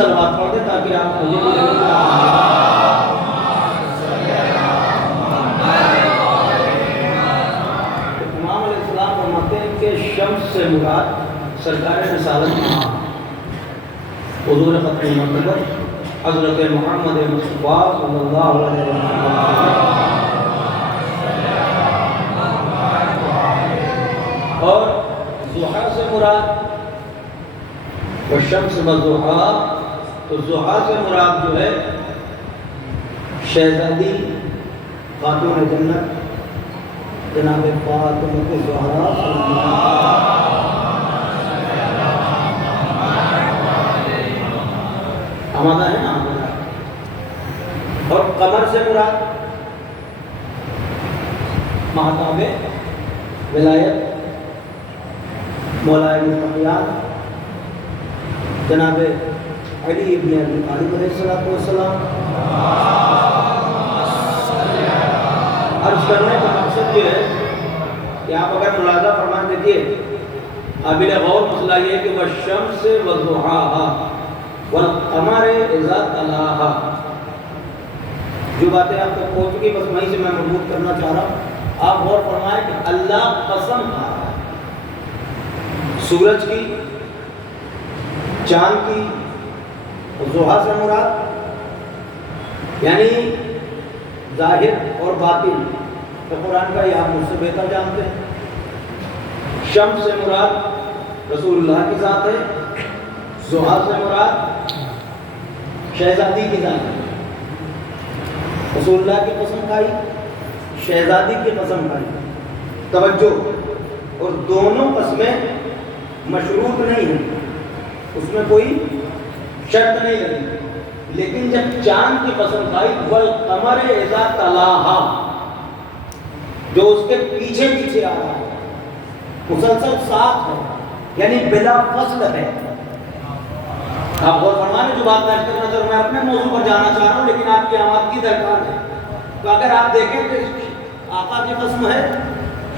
صلوات پڑھ دیں تاکہ آپ مجھے بھی امام علیہ السلام فرماتے ہیں کہ شمس سے مراد سرکار رسالت حضور ختم مرتبہ حضرت محمد مصطفیٰ صلی اللہ علیہ وسلم اور ضحیٰ سے مراد والشمس والضحیٰ، تو ضحیٰ سے مراد جو ہے شہزادی خاتون جنت جناب فاطمہ الزہرا صلی اللہ آمادہ ہے نا آمادہ. اور قمر سے مراد مہتاب ولایت مولا مصطفیٰ جناب علی ابن ابی طالب علیہ السلام. عرض کرنے کا مقصد یہ ہے کہ آپ اگر ملاحظہ فرمان دیکھیے قابل غور مسئلہ یہ ہے کہ والشمس وضحاها والقمر اذا تلاها، جو باتیں آپ کو پہنچ چکی بس وہیں سے میں مربوط کرنا چاہ رہا ہوں. آپ غور فرمائیں کہ اللہ قسم کھا رہا ہے سورج کی، چاند کی، ضحیٰ سے مراد یعنی ظاہر اور باطن، تو قرآن کا یہ آپ مجھ سے بہتر جانتے ہیں. شمس سے مراد رسول اللہ کی ذات ہے، ضحیٰ سے مراد شہزادی کی ذات ہے. رسول اللہ کی قسم کھائی، شہزادی کی قسم کھائی. توجہ، اور دونوں قسمیں مشروط نہیں ہیں، اس میں کوئی شرط نہیں لگی. لیکن جب چاند کی قسم کھائی والقمر اذا تلاہا، جو اس کے پیچھے پیچھے آ رہا ہے، مسلسل ساتھ ہے، یعنی بلا فصل ہے. آپ غور فرمائیں جو بات بیان کرنا چاہ رہا ہوں، میں اپنے موضوع پر جانا چاہ رہا ہوں لیکن آپ کی آمادگی درکار ہے. تو اگر آپ دیکھیں کہ آقا کی قسم ہے،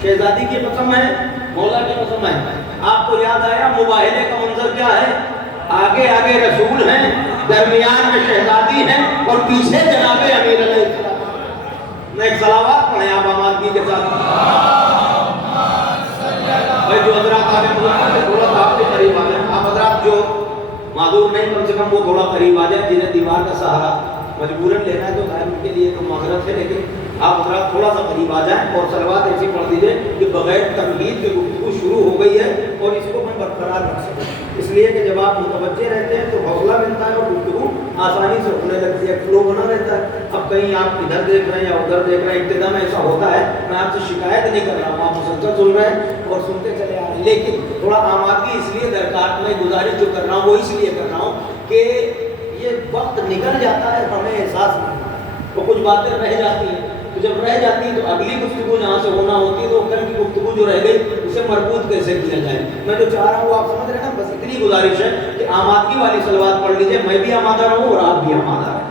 شہزادی کی قسم ہے، مولا کی قسم ہے. آپ کو یاد آیا مباہلے کا منظر کیا ہے؟ آگے آگے رسول ہیں، درمیان میں شہزادی ہیں اور پیچھے جناب امیر علیہ السلام. میں ایک صلوات پڑھیں آپ آمادگی کے ساتھ. بھائی جو حضرات آگے ملاقات تھوڑا سا آپ کے قریب آ جائیں. آپ حضرات جو معذور نہیں کم سے کم وہ تھوڑا قریب آ جائیں. جنہیں دیوار کا سہارا مجبوراً لینا ہے تو خیر ان کے لیے تو معذرت ہے، لیکن آپ حضرات تھوڑا سا قریب آ جائیں اور صلوات ایسی پڑھ دیجئے کہ بغیر تمہید کے گفتگو شروع ہو گئی ہے اور اس کو میں برقرار رکھ سکوں. اس لیے کہ جب آپ متوجہ رہتے ہیں تو حوصلہ ملتا ہے اور گفتگو آسانی سے ہونے لگتی ہے، فلو بنا رہتا ہے. اب کہیں آپ ادھر دیکھ رہے ہیں یا ادھر دیکھ رہے ہیں، ابتدا میں ایسا ہوتا ہے. میں آپ سے شکایت نہیں کر رہا ہوں، آپ مسلسل سن رہے ہیں اور سنتے چلے آ رہے ہیں، لیکن تھوڑا آمادگی اس لیے درکار. میں گزارش جو کر رہا ہوں وہ اس لیے کر رہا ہوں کہ یہ وقت نکل جاتا ہے، ہمیں احساس نہیں، تو کچھ باتیں رہ جاتی ہیں. تو جب رہ جاتی ہیں تو اگلی گفتگو جہاں سے ہونا ہوتی ہے تو کل کی گفتگو جو رہ گئی اسے مربوط کیسے کیا جائے. میں جو چاہ رہا ہوں وہ آپ سمجھ رہے ہیں نا. بس اتنی گزارش ہے کہ آمادگی والی صلوات پڑھ لیجیے، میں بھی آمادہ رہوں اور آپ بھی آمادہ رہیں.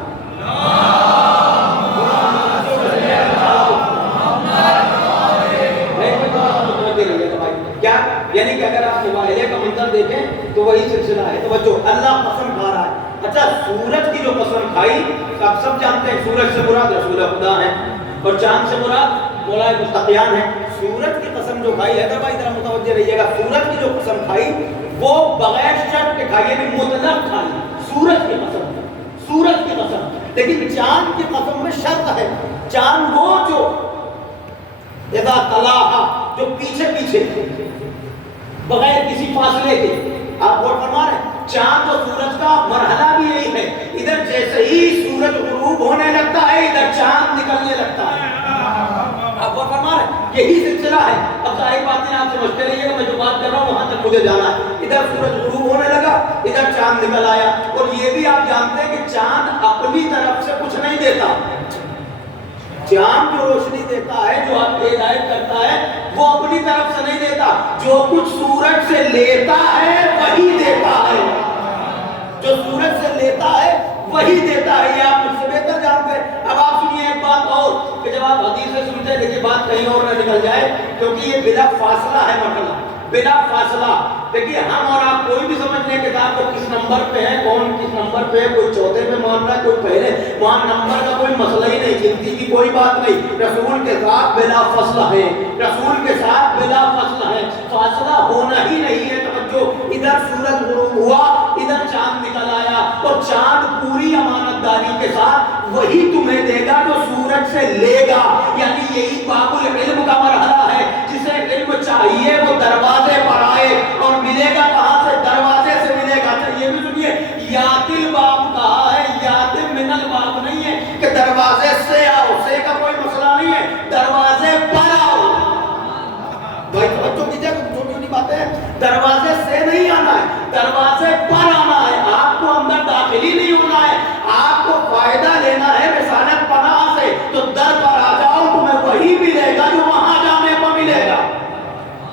کیا یعنی کہ اگر آپ مباہلے کا منظر دیکھیں تو وہی سلسلہ ہے. توجہ، اللہ قسم کھا رہا ہے. اچھا سورج کی جو قسم کھائی آپ سب جانتے ہیں سورج سے مراد رسول خدا ہے اور چاند سے مراد مولا مصطفیان ہے. سورج کی قسم جو کھائی، حیدر بھائی ذرا متوجہ رہیے گا، سورج کی جو قسم کھائی وہ بغیر شرط کے کھائی، یعنی مطلق کھائی. سورج کی قسم، سورج کی قسم. لیکن چاند کی قسم میں شرط ہے. چاند وہ جو اذا تلاہا، جو پیچھے پیچھے بغیر کسی فاصلے کے. آپ غور فرما رہے ہیں چاند اور سورج کا مرحلہ بھی یہی ہے. ادھر جیسے ہی سورج غروب ہونے لگتا ہے ادھر چاند نکلنے لگتا ہے. آپ غور فرما رہے ہیں یہی سلسلہ ہے. اب ظاہر بات ہے آپ سمجھتے رہیے گا، میں جو بات کر رہا ہوں وہاں تک مجھے جانا ہے. ادھر سورج غروب ہونے لگا، ادھر چاند نکل آیا. اور یہ بھی آپ جانتے ہیں کہ چاند اپنی طرف سے کچھ نہیں دیتا. چاند جو روشنی دیتا ہے، جو آپ کو ہدایت کرتا ہے، وہ اپنی طرف سے نہیں دیتا. جو کچھ سورج سے لیتا ہے وہی دیتا ہے. جو سورج سے لیتا ہے وہی دیتا ہے. یہ آپ مجھ سے بہتر جانتے ہیں. اب آپ سنیے ایک بات اور کہ جب آپ حدیث سے سنتے ہیں لیکن بات کہیں اور نہ نکل جائے، کیونکہ یہ بلا فاصلہ ہے مرحلہ. بلا فاصلہ دیکھیے ہم اور آپ کوئی بھی سمجھ لیں کہ آپ کو کس نمبر پہ ہے، کون کس نمبر پہ ہے، کوئی چوتھے پہ مان رہا ہے کوئی پہلے، وہاں نمبر کا کوئی مسئلہ ہی نہیں، گنتی کی کوئی بات نہیں، رسول کے ساتھ بلا فصل ہے، رسول کے ساتھ بلا فصل ہے، فاصلہ ہونا ہی نہیں ہے۔ توجہ، ادھر سورج غروب ہوا، ادھر چاند نکل آیا، اور چاند پوری امانت داری کے ساتھ وہی تمہیں دے گا جو سورج سے لے گا، یعنی یہی باب العلم کا مرحلہ ہے، جسے علم چاہیے وہ دروازے پر آئے، اور ملے گا کہاں سے؟ دروازے سے ملے گا۔ یہ بھی سنیے، یاتل باب کہا ہے، یاتل من الباب نہیں ہے کہ دروازے سے آؤ، سے کا کوئی مسئلہ نہیں ہے، دروازے پر آؤ۔ بھائی توجہ کیجئے، چھوٹی چھوٹی باتیں، دروازے سے نہیں آنا ہے، دروازے پر آنا ہے، آپ کو اندر داخلی نہیں ہونا ہے، آپ کو فائدہ لینا ہے رسالت پناہ سے، تو در پر آ جاؤ، تمہیں وہی ملے گا جو وہاں جانے پر ملے گا۔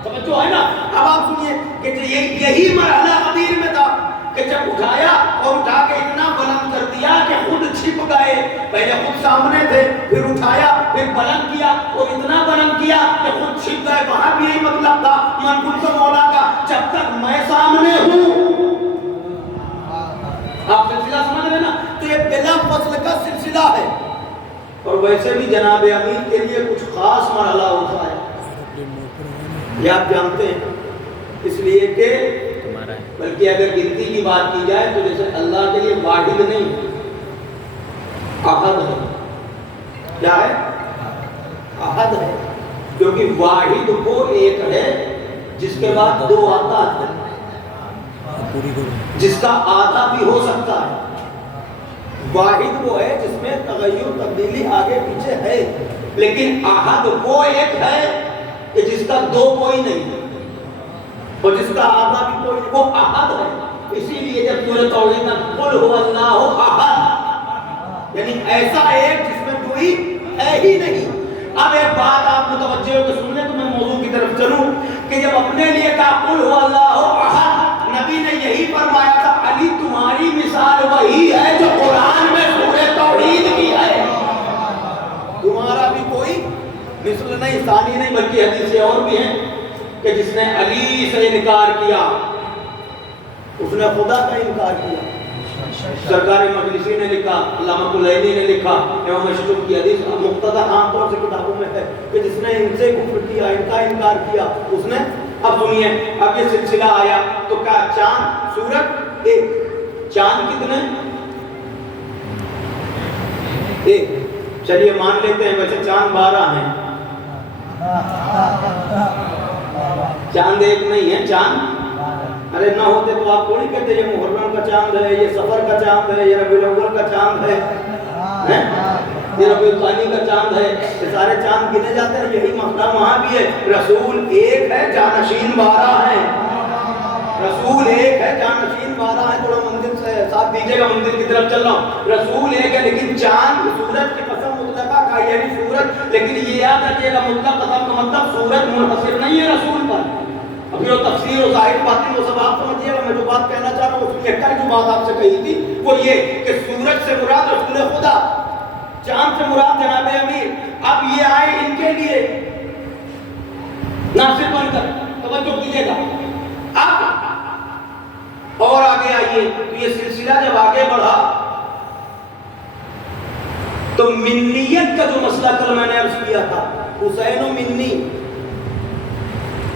سمجھو ہے نا؟ اب آپ سنیے کہ یہی مرحلہ غدیر میں تھا کہ جب اٹھایا اور اٹھا کے اتنا بلند کر دیا کہ خود چھپ گئے، پہلے خود سامنے تھے، پھر اٹھایا، پھر بلند کیا اور اتنا بلند کیا کہ خود چھپ گئے۔ وہاں بھی یہی مطلب تھا من کنت مولا کا، جب تک میں سامنے ہوں۔ آپ سلسلہ سمجھ رہے نا؟ تو یہ بلا فصل کا سلسلہ ہے، اور ویسے بھی جناب امیر کے لیے کچھ خاص مرحلہ ہوتا ہے، یہ آپ جانتے ہیں، اس لیے کہ بلکہ اگر گنتی کی بات کی جائے تو جیسے اللہ کے لیے واحد نہیں، احد ہے۔ کیا ہے؟ احد ہے، کیونکہ واحد وہ ایک ہے جس کے بعد دو آتا ہے، جس کا آدھا بھی ہو سکتا ہے۔ واحد وہ ہے جس میں تغیر تبدیلی آگے پیچھے ہے، لیکن احد وہ ایک ہے کہ جس کا دو کوئی نہیں ہے اور جس کا آدھا بھی کوئی نہیں، وہ احد ہے۔ اسی لیے جب سورۃ توحید میں قل هو اللہ احد، یعنی ایسا ایک جس میں کوئی ہے ہی نہیں۔ اب ایک بات آپ متوجہ ہو کے سن لیں تو میں موضوع کی طرف چلوں کہ جب اپنے لیے کہا قل هو اللہ احد، نبی نے یہی فرمایا تھا علی تمہاری مثال وہی ہے جو قرآن میں سورۃ توحید کی ہے، تمہارا بھی کوئی مثل نہیں، ثانی نہیں، بلکہ حدیثیں اور بھی ہیں کہ جس نے علی سے انکار کیا اس نے خدا کا انکار کیا۔ سرکار مجلسی نے لکھا، علامہ کلینی نے لکھا، امام مشتوم کی حدیث مقتضا عام طور سے کتابوں میں ہے کہ جس نے ان سے کفر کیا، ان کا انکار کیا، اس نے، اب سنیے اب یہ سلسلہ آیا تو کہا چاند سورج ایک، چاند کتنے؟ ایک، چلیے مان لیتے ہیں، ویسے چاند 12 ہیں، چاند ایک نہیں ہے، چاند ارے نہ ہوتے تو آپ تھوڑی کہتے یہ محرم کا چاند ہے، یہ سفر کا چاند ہے، یہ ربیع الاول کا چاند ہے، یہ ربیع الثانی کا چاند ہے، یہ سارے چاند گنے جاتے ہیں۔ یہی مسئلہ وہاں بھی ہے، رسول ایک ہے، جانشین 12 ہیں، رسول ایک ہے، جانشین 12 ہیں۔ تھوڑا منزل سے ساتھ دیجیے گا، منزل کی طرف چل رہا ہوں۔ رسول ایک ہے لیکن چاند سورج کی قسم مطلقہ کا، یہ بھی سورج، لیکن یہ یاد رکھیے گا مطلق قسم کا مطلب سورج منحصر نہیں ہے رسول پر۔ ابھی وہ تفسیر و ظاہر باتیں وہ سب آپ سمجھیے گا، میں جو بات کہنا چاہ رہا ہوں اس کی ایک جو بات آپ سے کہی تھی وہ یہ کہ سورج سے مراد رسول خدا، چاند سے مراد جناب امیر۔ اب یہ آئے ان کے لیے ناصر بن کر، توجہ کیجیے گا۔ اب اور آگے آئیے تو یہ سلسلہ جب آگے بڑھا تو منیت کا جو مسئلہ کل میں نے عرض کیا تھا، حسین و منی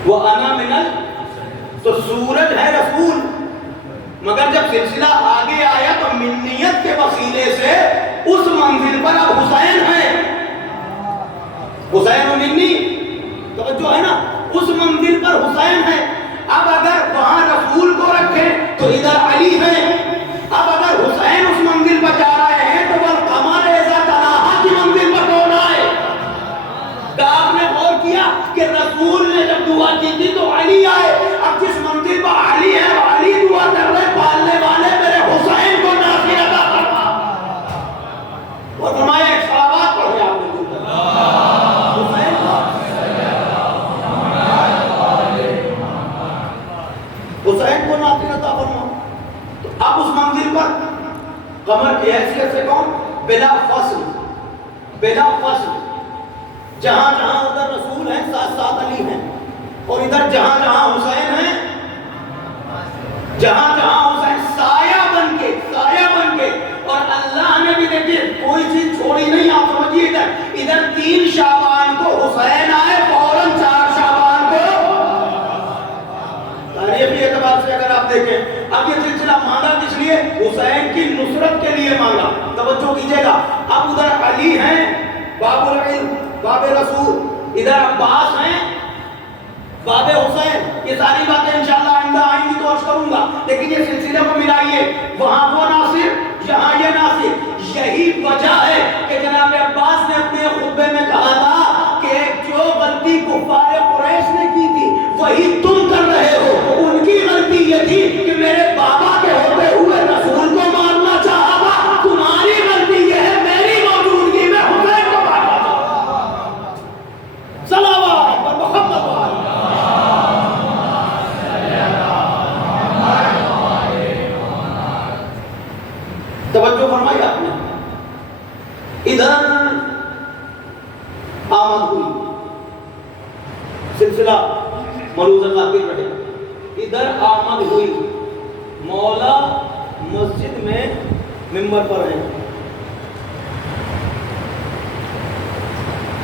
وہ انا منل، تو سورج ہے رسول، مگر جب سلسلہ آگے آیا تو منیت کے وسیلے سے اس منزل پر اب حسین ہے، حسین و منی، توجہ ہے نا، اس منزل پر حسین ہے۔ اب اگر وہاں رسول کو رکھیں تو ادھر علی ہے، اب اگر حسین اس منزل پر جا رہے ہیں تو والقمر اذا تلاہا کی منزل پر کون آئے؟ تو آپ نے غور کیا کہ رسول نے جب دعا کی تھی تو علی آئے، اب جس منزل پر علی ہے علی دعا کر رہے پالنے والے میرے حسین کو ناصر عطا فرما، اور فرمایا ایک صلوات پڑھے آپ نے حسین کو، حسین کو ناصر عطا فرما۔ تو اب اس منزل پر قمر کی حیثیت سے کون؟ بلا فصل، بلا فصل، جہاں جہاں ادھر رسول ہیں ساتھ ساتھ علی ہیں، اور ادھر جہاں جہاں حسین ہیں جہاں جہاں حسین سایہ بن کے اور اللہ نے بھی دیکھیے کوئی چیز چھوڑی نہیں. آپ سمجھیے ادھر 3 شعبان کو حسین آئے, فوراً 4 شعبان کو. تاریخی اعتبار سے اگر آپ دیکھیں اب یہ سلسلہ مانگا کس لیے؟ حسین کی نصرت کے لیے مانگا. توجہ کیجئے گا. اب ادھر علی ہیں باب العلم باب رسول, ادھر عباس ہیں باب حسین. یہ ساری باتیں انشاءاللہ آئندہ آئیں گی تو عرض کروں گا, لیکن یہ سلسلے کو ملائیے. وہاں وہ ناصر, یہاں یہ ناصر. یہی وجہ ہے کہ جناب عباس نے اپنے خطبے میں کہا تھا کہ جو غلطی کفار قریش نے کی تھی وہی تم کر رہے ہو. ان کی غلطی یہ تھی کہ میرے بابا کے ہوتے ہوئے رسول کو مارنا چاہا تھا. تمہاری غلطی یہ ہے میری موجودگی میں حسین کو مارنا چاہا. صلوات پر محمد وآلہ. توجہ فرمائی آپ نے. ادھر آمد ہوئی, سلسلہ ملوز قاتل رہے. ادھر آمد ہوئی, مولا مسجد میں منبر پر ہیں.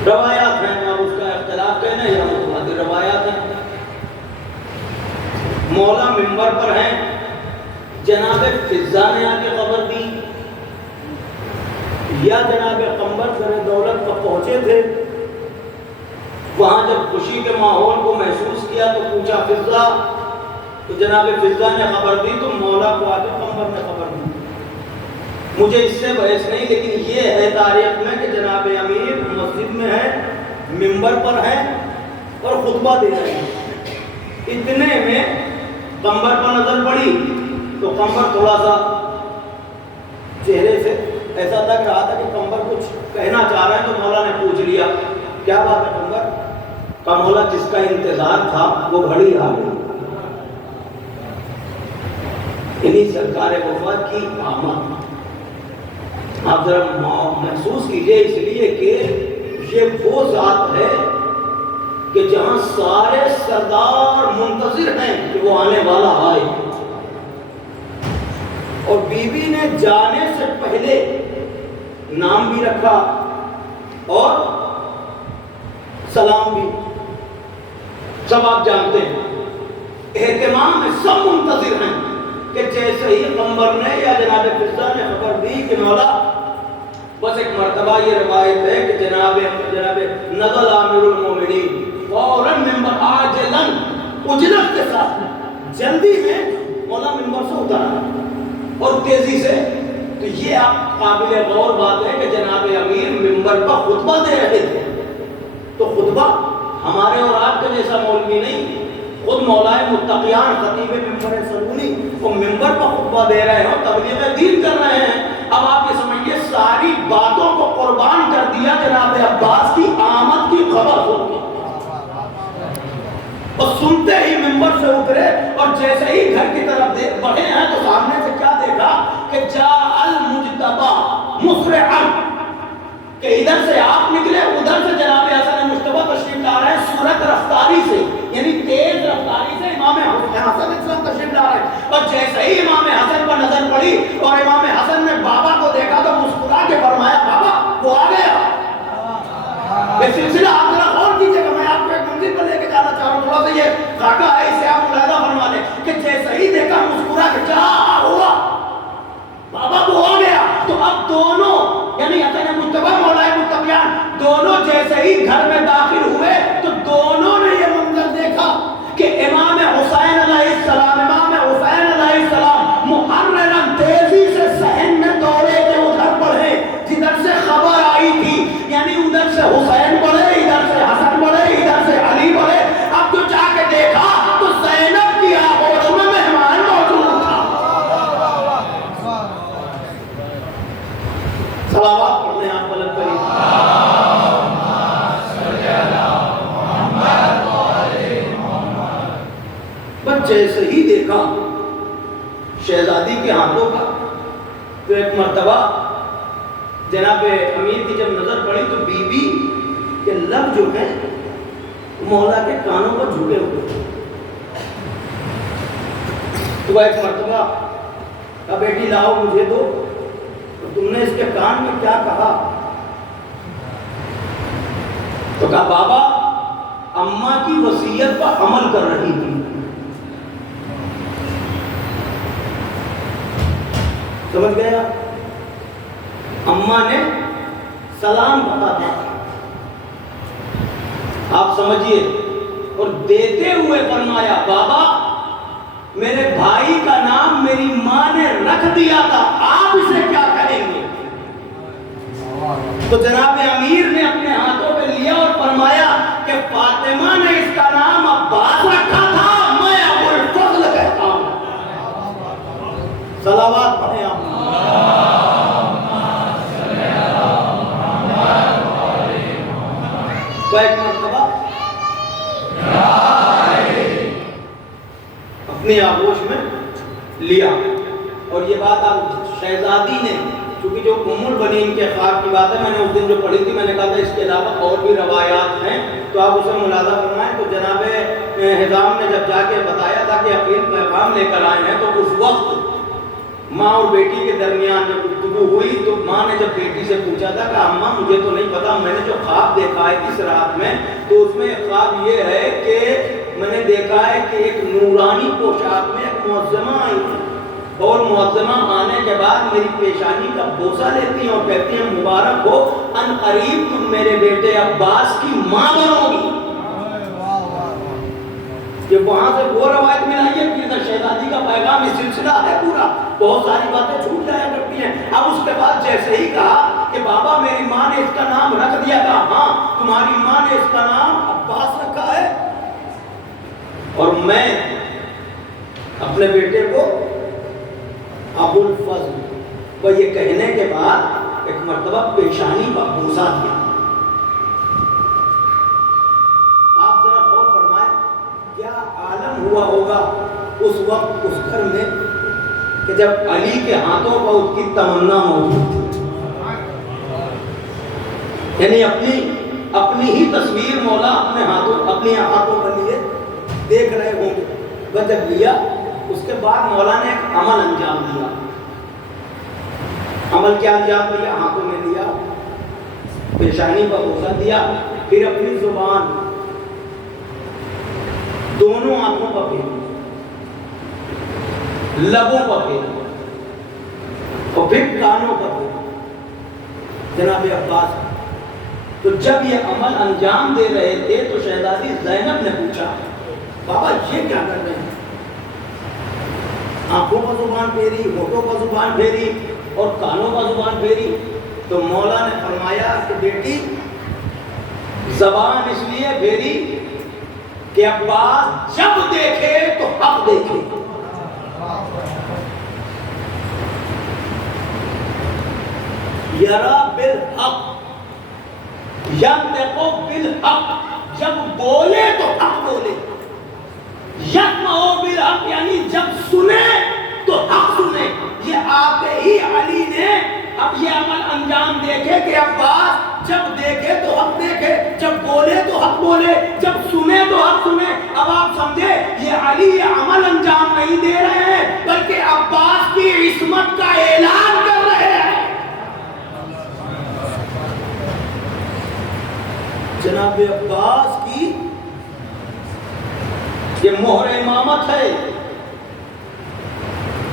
روایات ہیں, اب اس کا اختلاف کہنا یا متبادل روایات ہیں. مولا منبر پر ہیں, جناب فضا نے آ کے خبر دی یا جناب قمر سر دولت پر پہنچے تھے. وہاں جب خوشی کے ماحول کو محسوس کیا تو پوچھا فضا, تو جناب فضا نے خبر دی تو مولا کو آ کے قمر نے خبر دی. مجھے اس سے بحث نہیں, لیکن یہ ہے تاریخ میں کہ جناب امیر مسجد میں ہے, منبر پر ہے اور خطبہ دے رہے ہیں. اتنے میں قمر پر نظر پڑی تو قمر تھوڑا سا چہرے سے ایسا لگ رہا تھا کہ قمر کچھ کہنا چاہ رہا ہے. تو مولا نے پوچھ لیا کیا بات ہے قمر؟ کا مولا جس کا انتظار تھا وہ گھڑی آ گئی. انہی سرکار وفات کی آمد. آپ ذرا محسوس کیجئے, اس لیے کہ یہ وہ ذات ہے کہ جہاں سارے سردار منتظر ہیں کہ وہ آنے والا آئے. اور بی بی نے جانے سے پہلے نام بھی رکھا اور سلام بھی. سب آپ جانتے ہیں, اہتمام میں سب منتظر ہیں کہ جیسے ہی قمر نے یا جناب فضا نے خبر دی کہ مولا, بس ایک مرتبہ یہ روایت ہے کہ جناب نزل امیر المومنین فوراً ممبر عاجلاً اجلت کے ساتھ جلدی میں مولا ممبر سے اترا اور تیزی سے. تو یہ آپ قابل غور بات ہے کہ جناب امیر ممبر پر خطبہ دے رہے تھے. تو خطبہ ہمارے اور آپ کے جیسا مولوی نہیں, خود مولائے متقیان خطیب ممبر سلونی وہ ممبر پر خطبہ دے رہے ہو, تبلیغ دین کر رہے ہیں. اب آپ یہ سمجھیے ساری باتوں کو قربان کر دیا جناب عباس کی آمد کی خبر ہوتی. اور سنتے ہی ممبر سے اترے اور جیسے ہی گھر کی طرف بڑھے ہیں تو سامنے سے کیا دیکھا کہ جاء المجتبی مسرعا, کہ ادھر سے آپ نکلے, ادھر سے جناب حسن مجتبی تشریف لا رہے ہیں سورت رفتاری سے, یعنی تیز رفتاری سے امام حسن اسلام تشریف لا رہے ہیں. اور جیسے ہی امام حسن پر نظر پڑی اور امام حسن نے بابا کو دیکھا تو مسکرا کے فرمایا بابا وہ آ گیا. یہ سلسلہ آپ ذرا غور کیجیے گا, میں آپ کو ایک منزل پر لے کے جانا چاہ رہا ہوں. تھوڑا سا یہ خاکہ ہے, اسے آپ ملاحظہ فرما لیں کہ جیسے ہی دیکھا مسکرا کے کیا ہوا بابا وہ آ گیا. تو اب دونوں یعنی حسن مجتبی مولائے متقیان دونوں جیسے ہی گھر میں داخل ہوئے تو دونوں نے یہ منظر دیکھا کہ امام حسین علیہ السلام محرراً تیزی سے صحن میں دوڑے کے ادھر پڑھے جدھر سے خبر آئی تھی, یعنی ادھر سے حسین پڑھے, ادھر سے حسن پڑھے, ادھر سے علی پڑھے. اب جو جا کے دیکھا تو زینب کی آغوش میں مہمان موجود تھا. صلوات پڑھنے آپ بلند کریں. بس جیسے ہی دیکھا شہزادی کے ہاتھوں کا تو ایک مرتبہ جناب امیر کی جب نظر پڑی تو بی بی کے لب جو ہے مولا کے کانوں پر جھکے ہوئے. صبح ایک مرتبہ کہا بیٹی لاؤ مجھے دو، تو تم نے اس کے کان میں کیا کہا؟ تو کہا بابا اماں کی وصیت پر عمل کر رہی تھی۔ سمجھ گیا؟ اماں نے سلام کہا تھا، آپ سمجھیے، اور دیتے ہوئے فرمایا بابا میرے بھائی کا نام میری ماں نے رکھ دیا تھا، آپ اسے کیا کہیں گے؟ تو جناب امیر نے اپنے ہاتھوں پہ لیا اور فرمایا کہ فاطمہ نے اس کا نام عباس رکھا تھا، میں ابو الفضل کہتا ہوں۔ صلوات پڑھیں آپ۔ تو ایک مرتبہ اپنے آغوش میں لیا، اور یہ بات آپ شہزادی نے، چونکہ جو ام البنین کے خواب کی بات ہے میں نے اس دن جو پڑھی تھی، میں نے کہا تھا اس کے علاوہ اور بھی روایات ہیں تو آپ اسے ملاحظہ فرمائیں۔ تو جناب حزام نے جب جا کے بتایا تھا کہ عقیل پیغام لے کر آئے ہیں، تو اس وقت ماں اور بیٹی کے درمیان جب گفتگو ہوئی تو ماں نے جب بیٹی سے پوچھا تھا کہ اماں مجھے تو نہیں پتا، میں نے جو خواب دیکھا ہے اس رات میں، تو اس میں خواب یہ ہے کہ میں نے دیکھا ہے کہ ایک نورانی پوشاک میں ایک معظمہ آئی تھی، اور معظمہ آنے کے بعد میری پیشانی کا بوسہ لیتی ہیں اور کہتی ہیں مبارک ہو، ان قریب تم میرے بیٹے عباس کی ماں بنو گی۔ کہ وہاں سے وہ روایت ملائی ہے کہ شہزادی کا پیغام اس سلسلہ ہے پورا، بہت ساری باتیں چھوٹ جایا کرتی ہیں۔ اب اس کے بعد جیسے ہی کہا کہ بابا میری ماں نے اس کا نام رکھ دیا تھا، ہاں تمہاری ماں نے اس کا نام عباس رکھا ہے، اور میں اپنے بیٹے کو ابو الفضل، وہ یہ کہنے کے بعد ایک مرتبہ پیشانی کا بوسہ دیا۔ آپ ذرا غور فرمائیں کیا عالم ہوا ہوگا اس وقت اس گھر میں کہ جب علی کے ہاتھوں پر اس کی تمنا موجود تھی، یعنی اپنی ہی تصویر مولا اپنے ہاتھوں پر لیے دیکھ رہے ہوں گے۔ وہ جب لیا اس کے بعد مولا نے ایک عمل انجام دیا۔ عمل کیا انجام دیا؟ ہاتھوں میں لیا، پیشانی پر بوسہ دیا، پھر اپنی زبان دونوں آنکھوں پر پھیری، لبوں پر پھیری، اور پھر کانوں پر پھیری۔ جناب عباس تو جب یہ عمل انجام دے رہے تھے تو شہزادی زینب نے پوچھا بابا یہ کیا کر رہے ہیں؟ آنکھوں پر زبان پھیری، ہونٹوں پر زبان پھیری اور کانوں پر زبان پھیری۔ تو مولا نے فرمایا کہ بیٹی زبان اس لیے پھیری کہ عباس جب دیکھے تو حق دیکھے۔ یرا بالحق ینطق بالحق، جب بولے تو حق بولے، یسمع بالحق یعنی جب سنے تو حق سنے۔ یہ آتے ہی علی نے اب یہ عمل انجام دیکھے کہ عباس جب دیکھے تو حق دیکھے، جب بولے تو حق بولے، جب سنے تو حق سنے۔ اب آپ سمجھے یہ علی یہ عمل انجام نہیں دے رہے ہیں بلکہ عباس کی عصمت کا اعلان کر رہے ہیں۔ جناب عباس کی یہ مہر امامت ہے،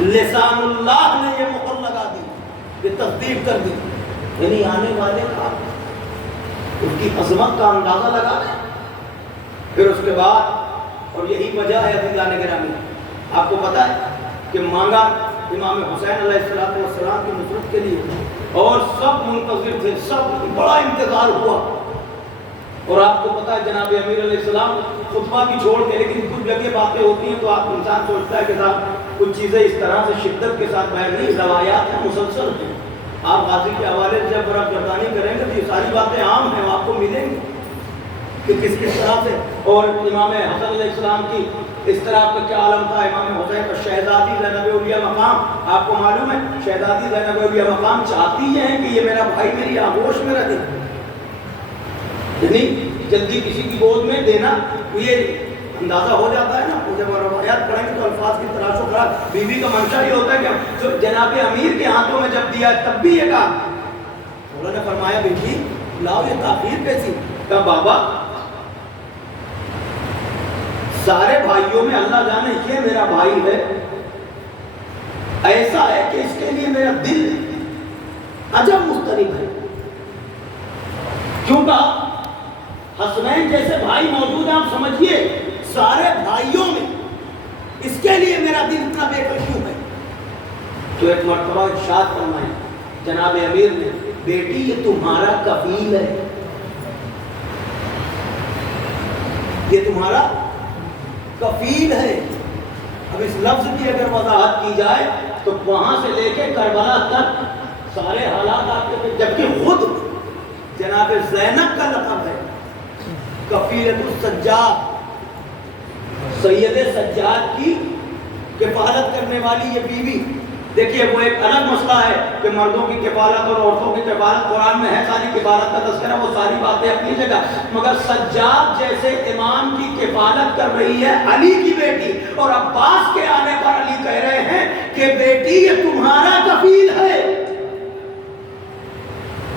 لسان اللہ نے یہ مہر لگا دی، یہ تصدیق کر دی، یعنی آنے والے کا اس کی عظمت کا اندازہ لگا دیں۔ پھر اس کے بعد، اور یہی وجہ ہے عزیزان گرامی، آپ کو پتا ہے کہ مانگا امام حسین علیہ السلام کی نصرت کے لیے، اور سب منتظر تھے، سب بڑا انتظار ہوا، اور آپ کو پتا ہے جناب امیر علیہ السلام خطبہ بھی چھوڑ کے، لیکن کچھ جگہ باتیں ہوتی ہیں تو آپ انسان سوچتا ہے کہ صاحب کچھ چیزیں اس طرح سے شدت کے ساتھ بیان نہیں، روایات ہیں، مسلسل ہیں۔ آپ غازی کے حوالے سے جب برف گردانی کریں گے تو یہ ساری باتیں عام ہیں، آپ کو ملیں گی کہ کس طرح سے، اور امام حسن علیہ السلام کی اس طرح کا کیا عالم تھا۔ امام حسین کا شہزادی زینب اولیاء مقام، آپ کو معلوم ہے شہزادی زینب اولیاء مقام چاہتی ہیں کہ یہ میرا بھائی میری آغوش میں رہے، یعنی جلدی کسی کی گود میں دینا، یہ اندازہ ہو جاتا ہے نا جب روایات پڑھیں گے تو الفاظ کی تراش و خراش. بیوی کا منشا یہ ہوتا ہے کہ جناب امیر کے ہاتھوں میں جب دیا تب بھی یہ کہا. انہوں نے فرمایا بیٹی لاؤ یہ تاخیر کیسی؟ کہا بابا سارے بھائیوں میں اللہ جانے یہ میرا بھائی ہے، ایسا ہے کہ اس کے لیے میرا دل عجب مضطرب ہے. کیوں کہا؟ حسنین جیسے بھائی موجود ہیں، آپ سمجھیے سارے بھائیوں میں اس کے لیے میرا دل اتنا بے کل کیوں ہے؟ تو ایک مرتبہ ارشاد فرمائے جناب امیر نے، بیٹی یہ تمہارا کفیل ہے، یہ تمہارا کفیل ہے. اب اس لفظ کی اگر وضاحت کی جائے تو وہاں سے لے کے کربلا تک سارے حالات آپ کے، جبکہ خود جناب زینب کا لقب ہے کفیلۃ السجاد، سید سجاد کی کفالت کرنے والی یہ بیوی. دیکھیے وہ ایک الگ مسئلہ ہے کہ مردوں کی کفالت اور عورتوں کی کفالت قرآن میں ہے، ساری کفالت کا تذکرہ، وہ ساری باتیں اپنی جگہ، مگر سجاد جیسے امام کی کفالت کر رہی ہے علی کی بیٹی، اور عباس کے آنے پر علی کہہ رہے ہیں کہ بیٹی یہ تمہارا کفیل ہے.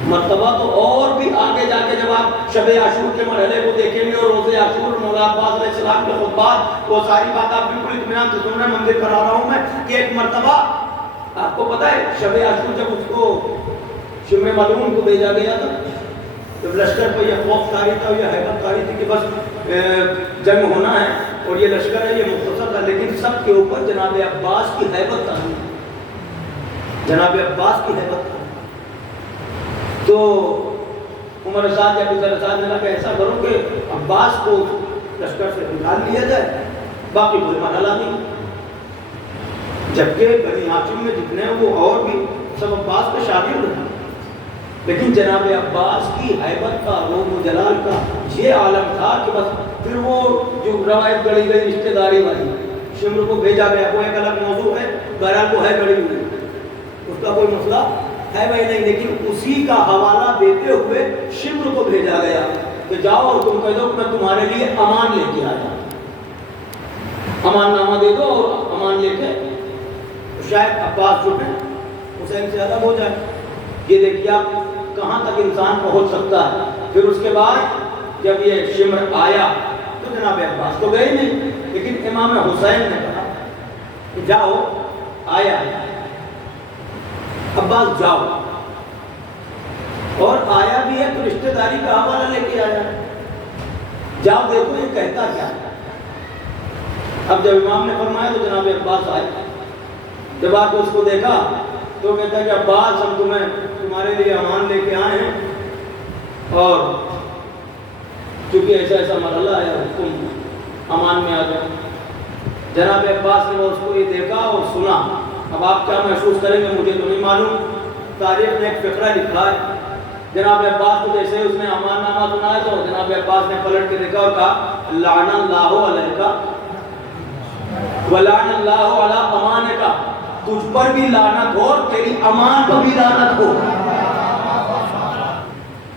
مرتبہ تو اور بھی آگے جا کے جب آپ شب عاشور کے مرحلے کو دیکھیں گے اور روز عاشور مولا عباس علیہ السلام کے خطبات، وہ ساری بات آپ بالکل اطمینان سے سن رہے ہیں. منظر کرا رہا ہوں میں کہ ایک مرتبہ آپ کو پتا ہے شب عاشور جب اس کو شمع ملعون کو بھیجا گیا تھا، جب لشکر کو یہ خوف کاری تھا، یہ حیبت کاری تھی کہ بس جنگ ہونا ہے اور یہ لشکر ہے یہ مختصر تھا، لیکن سب کے اوپر جناب عباس کی حیبت تھا، جناب عباس کی حیبت تھا. تو عمر صاحب یا ابو صاحب نے کہا کہ ایسا کرو کہ عباس کو لشکر سے نکال لیا جائے، باقی کوئی مرحلہ نہیں. جبکہ بنی ہاشم میں جتنے ہیں وہ اور بھی سب عباس کے شاگرد ہیں، لیکن جناب عباس کی حیبت کا، روب و جلال کا یہ عالم تھا کہ بس پھر وہ جو روایت گڑی گئی رشتہ داری والی شمر کو بھیجا گیا، وہ ایک الگ موضوع ہے، بہرحال وہ ہے گڑی ہوئی، اس کا کوئی مسئلہ ہے بھائی نہیں، لیکن اسی کا حوالہ دیتے ہوئے شمر کو بھیجا گیا کہ جاؤ اور تم کہہ دو کہ میں تمہارے لیے امان لے کے آیا، امان نامہ دے دو اور امان لے کے شاید عباس جو ہے حسین سے الگ ہو جائے. یہ دیکھیے آپ کہاں تک انسان پہنچ سکتا ہے. پھر اس کے بعد جب یہ شمر آیا تو جناب عباس تو گئے نہیں، لیکن امام حسین نے کہا کہ جاؤ، آیا عباس جاؤ، اور آیا بھی ہے تو رشتہ داری کا حوالہ لے کے آیا، جاؤ دیکھو یہ کہتا کیا. اب جب امام نے فرمایا تو جناب عباس آئے، جب آپ اس کو دیکھا تو کہتا ہے کہ عباس ہم تمہارے لیے امان لے کے آئے ہیں، اور چونکہ ایسا ایسا مرحلہ ہے تم امان میں آ جاؤ. جناب عباس نے اس کو یہ دیکھا اور سنا. اب آپ کیا محسوس کریں گے مجھے تو نہیں معلوم. تاریخ نے ایک فقرہ لکھا ہے، جناب عباس کو جیسے اس نے امان نامہ سنایا تو جناب عباس نے پلٹ کے دیکھا اور کہا لعن اللہ علیک ولعن اللہ علی امانک، تجھ پر بھی لعنت ہو اور تیری امان پر بھی لعنت ہو.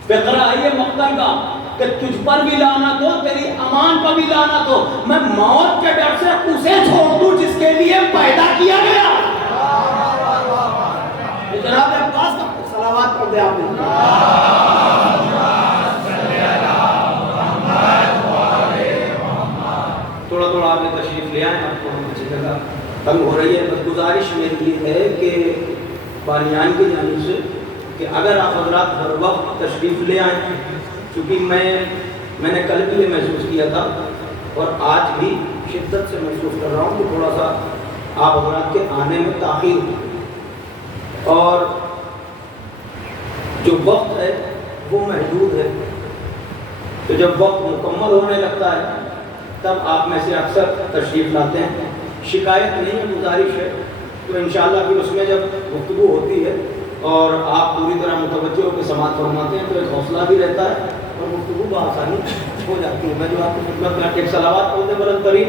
فقرہ ہے یہ مقتل کا کہ تجھ پر بھی لعنت ہو، تیری امان پر بھی لعنت ہو. میں موت کے ڈر سے اسے چھوڑ دوں جس کے لیے پیدا کیا گیا. جناب عباس کا صلوات پڑھ دے آپ نے. تھوڑا تھوڑا آپ نے تشریف لے آئے، آپ کو اچھی جگہ تنگ ہو رہی ہے. بس گزارش میری یہ ہے کہ بانیان کی جانب سے کہ اگر آپ حضرات ہر وقت تشریف لے آئیں، چونکہ میں نے کل بھی یہ محسوس کیا تھا اور آج بھی شدت سے محسوس کر رہا ہوں کہ تھوڑا سا آپ حضرات کے آنے میں تاخیر ہوئی، اور جو وقت ہے وہ محدود ہے. تو جب وقت مکمل ہونے لگتا ہے تب آپ میں سے اکثر تشریف لاتے ہیں. شکایت نہیں ہے، گزارش ہے. تو انشاءاللہ پھر اس میں جب گفتگو ہوتی ہے اور آپ پوری طرح متوجہ ہو کے سماعت فرماتے ہیں تو ایک حوصلہ بھی رہتا ہے اور گفتگو بآسانی ہو جاتی ہے. میں جو آپ کی خدمت میں ایک صلوات پڑھتے بلند ترین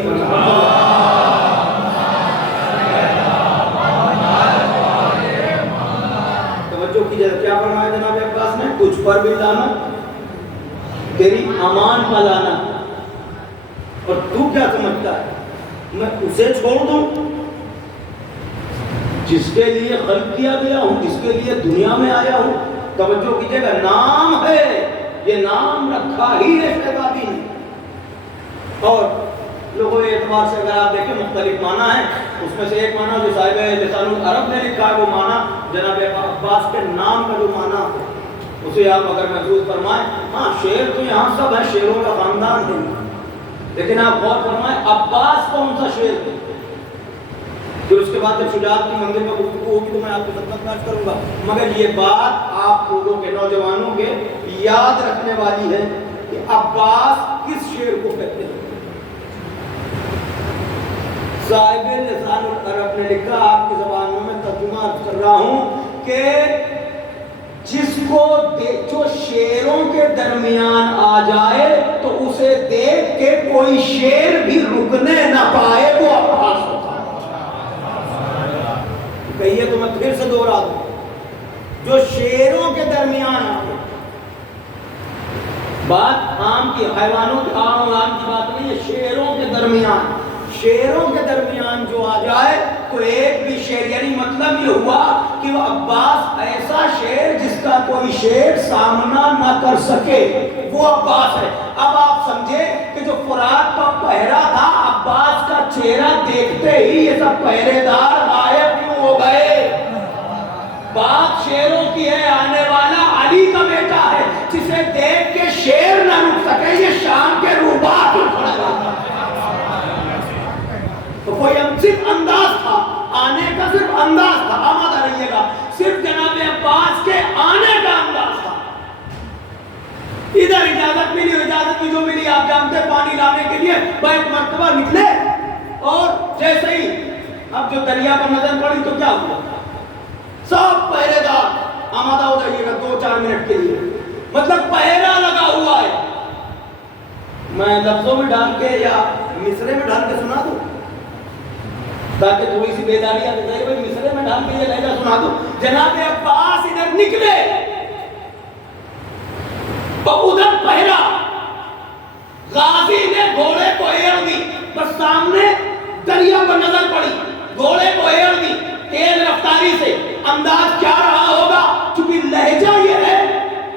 توجہ کی جائے. کیا فرمایا جناب عباس نے؟ تجھ پر بھی لعنت، تیری امان پر لعنت. اور تو کیا سمجھتا ہے میں اسے چھوڑ دوں جس کے لیے خلق کیا گیا ہوں، جس کے لیے دنیا میں آیا ہوں؟ توجہ کیجیے گا، نام ہے، یہ نام رکھا ہی ہے شہزادی نے. اور لوگوں کے اعتبار سے اگر آپ دیکھیں مختلف معنی ہیں. اس میں سے ایک معنی جو صاحب لسان العرب نے لکھا ہے وہ معنی جناب عباس کے نام کا جو معنی اسے آپ اگر محفوظ فرمائیں. ہاں شعر تو یہاں سب ہے، شعروں کا خاندان ہے، لیکن آپ غور فرمائیں عباس کون سا شعر ہے. پھر اس کے بعد جب شجاعت کی منزل میں گفتگو ہوگی تو میں آپ کو خدمت پیش کروں گا. مگر یہ بات آپ لوگوں کے نوجوانوں کے یاد رکھنے والی ہے کہ عباس کس شعر کو کہتے ہیں. صاحب لسان العرب نے لکھا، آپ کی زبان میں ترجمہ کر رہا ہوں، کہ جس کو جو شعروں کے درمیان آ جائے تو اسے دیکھ کے کوئی شعر بھی رکنے نہ پائے، وہ عباس ہوتا. کہیے تو میں پھر سے دوہرا دوں، جو شعروں کے درمیان آ گئے. بات عام کی، حیوانوں کی عام کی بات نہیں ہے، شعروں کے درمیان، شعروں کے درمیان جو آ جائے تو ایک بھی شعر، یعنی مطلب یہ ہوا کہ وہ عباس ایسا شعر جس کا کوئی شعر سامنا نہ کر سکے، وہ عباس ہے. اب آپ سمجھے کہ جو فرات کا پہرا تھا، عباس کا چہرہ دیکھتے ہی یہ سب پہرے دار غائب کیوں ہو گئے؟ بات شعروں کی ہے، آنے والا علی کا بیٹا ہے، جسے دیکھ کے شعر نہ رک سکے، یہ شام کے روبات کھڑا تھا. تو کوئی صرف انداز تھا، آنے کا صرف انداز تھا، آمادہ رہیے گا، صرف جناب عباس کے آنے کا انداز تھا. ادھر اجازت ملی، اجازت کی جو ملی آپ جانتے، پانی لانے کے لیے وہ ایک مرتبہ نکلے، اور جیسے ہی اب جو دریا پر نظر پڑی تو کیا ہوا؟ سب پہرے دار آمادہ ہو جائیے گا 2-4 منٹ کے لیے، مطلب پہرا لگا ہوا ہے. میں لفظوں میں ڈال کے یا مصرے میں ڈال کے سنا دوں تاکہ تھوڑی سی بیداری آ جائے. بھائی مصرے میں ڈال کے یہ لہجہ سنا دوں. جناب عباس ادھر نکلے اور ادھر پہرا، غازی نے گھوڑے کو ایڑ دی، بس سامنے دریا پر نظر پڑی، گھوڑے کو ایڑ دی تیز رفتاری سے. انداز کیا رہا ہوگا؟ چونکہ لہجہ یہ ہے،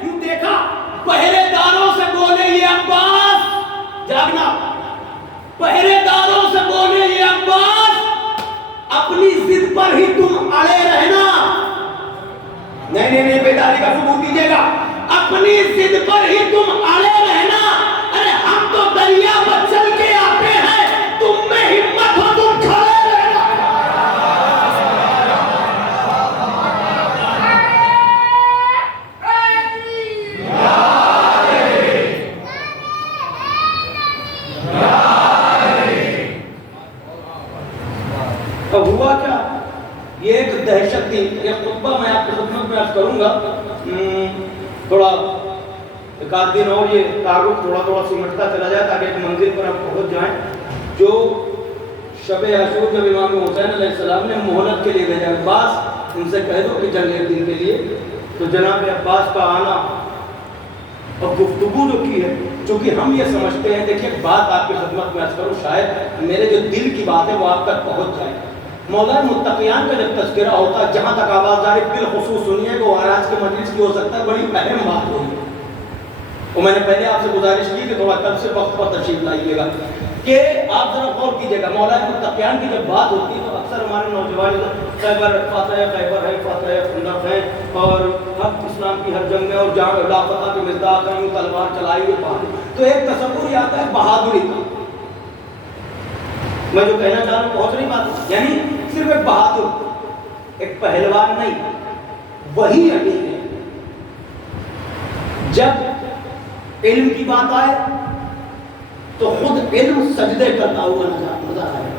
کیوں دیکھا پہرے داروں سے بولے یہ عباس، جاگنا، پہرے داروں سے بولے یہ عباس، اپنی ضد پر ہی تم اڑے رہنا. نہیں بیداری کا ثبوت دیجیے گا، اپنی ضد پر ہی تم اڑے رہنا. ارے ہم تو دریا پر چل کے آتے ہیں، تم میں ہمت ہو تم کھڑے رہنا. اب ہوا کیا؟ یہ ایک دہشت تھی. ایک خطبہ میں آپ کی خدمت میں عرض کروں گا، تھوڑا ایک آدھ دن اور یہ تعارف تھوڑا سمٹتا چلا جائے تاکہ ایک منزل پر آپ پہنچ جائیں. جو شب عاشور جب امام حسین علیہ السلام نے مہلت کے لیے بھیجا، عباس ان سے کہہ دو کہ جنگ ایک دن کے لیے، تو جناب عباس کا آنا اور گفتگو جو کی ہے، چونکہ ہم یہ سمجھتے ہیں، دیکھیے بات آپ کی خدمت میں عرض کروں، شاید میرے جو دل کی بات ہے وہ آپ تک پہنچ جائے. مولا متقیان کا جب تذکرہ ہوتا ہے، جہاں تک آوازداری بالخصوص سنیے کہ وہ آج کے مجلس کی ہو سکتا ہے بڑی اہم بات ہوئی. اور میں نے پہلے آپ سے گزارش کی کہ تھوڑا کل سے وقت پر تشریف لائیے گا کہ آپ ذرا غور کیجیے گا. مولا متقیان کی جب بات ہوتی ہے تو اکثر ہمارے نوجوان خیبر فاتح ہے، فاتح خندق ہے، اور ہر اسلام کی ہر جنگ میں اور جہاں لافتہ کے مزداق ہیں، تلوار چلائی ہوئی بات، تو ایک تصور یہ آتا ہے بہادری کا. میں جو کہنا چاہ رہا ہوں پہنچ نہیں پاتا، یعنی صرف ایک بہادر، ایک پہلوان نہیں، وہی امیر ہے. جب علم کی بات آئے تو خود علم سجدے کرتا ہوا نظر آئے.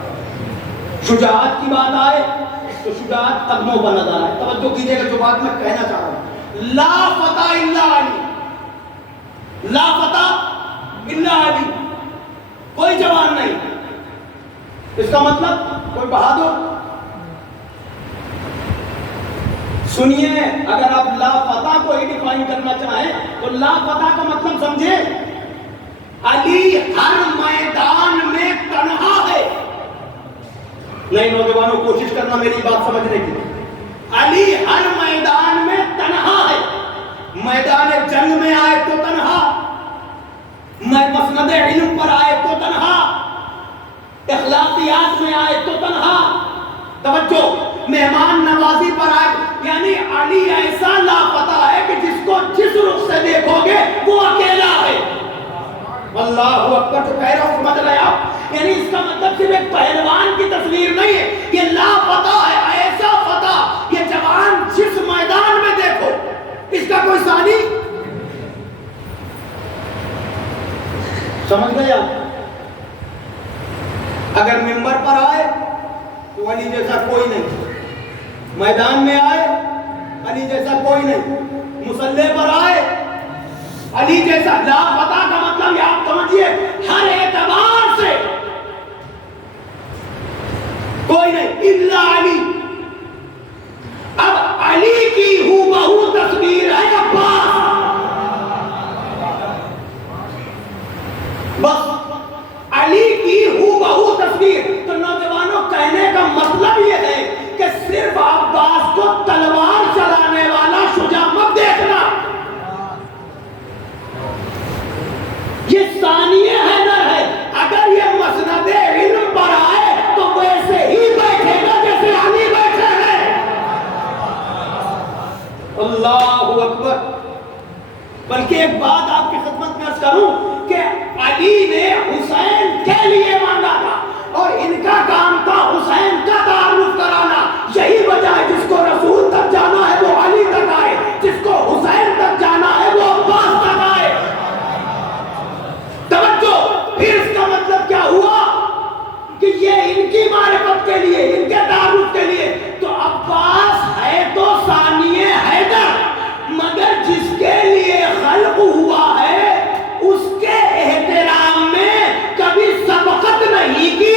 شجاعت کی بات آئے تو شجاعت قدموں پر نظر آئے. توجہ کیجیے گا جو بات میں کہنا چاہ رہا ہوں. لا فتح الا علی، لا فتح الا علی، کوئی جوان نہیں. اس کا مطلب کوئی بہادر. سنیے، اگر آپ لا فتح کو ہی ڈیفائن کرنا چاہیں تو لا فتح کا مطلب سمجھے، علی ہر میدان میں تنہا ہے. نہیں نوجوانوں کوشش کرنا میری بات سمجھنے کی. علی ہر میدان میں تنہا ہے. میدان جنگ میں آئے تو تنہا, مسند علم پر آئے تو تنہا, اخلاقیات میں آئے تو تنہا, توجہ مہمان نوازی پر آئے. یعنی علی ایسا لاپتہ ہے کہ جس کو جس رخ سے دیکھو گے وہ اکیلا ہے. اللہ اکبر. تو کہہ رہا ہوں سمجھ رہے آپ, یعنی اس کا مطلب صرف ایک پہلوان کی تصویر نہیں ہے, یہ لاپتہ ہے, ایسا فتح. یہ جوان جس میدان میں دیکھو اس کا کوئی ثانی. سمجھ گئے آپ؟ اگر منبر پر آئے تو علی جیسا کوئی نہیں, میدان میں آئے علی جیسا کوئی نہیں, مصلی پر آئے علی جیسا. لاپتہ کا مطلب یہ آپ سمجھیے ہر اعتبار سے کوئی نہیں الا علی. اب علی کی ہو بہو تصویر ہے عباس. بس علی کی ہو بہو تصویر. تو نوجوانوں کہنے کا مطلب یہ ہے کہ صرف عباس کو تلوار چلانے والا شجاع مت دیکھنا, یہ ثانیہ حیدر ہے. اگر یہ مسند علم پر آئے تو ویسے ہی بیٹھے گا جیسے علی بیٹھے ہیں. اللہ اکبر. بلکہ ایک بات آپ کی خدمت میں عرض کروں کہ علی نے حسین کے لیے مانگا تھا اور ان کا کام تھا حسین کا تعارف کرانا. یہی وجہ ہے جس کو رسول تک جانا ہے وہ علی تک آئے, جس کو حسین تک جانا ہے وہ عباس تک آئے. توجہ. پھر اس کا مطلب کیا ہوا کہ یہ ان کی معرفت کے لیے, ان کے تعارف کے لیے. تو عباس ہے تو ثانیہ حیدر, مگر جس کے لیے خلق ہوا ہے اس کے احترام میں کبھی سبقت نہیں کی.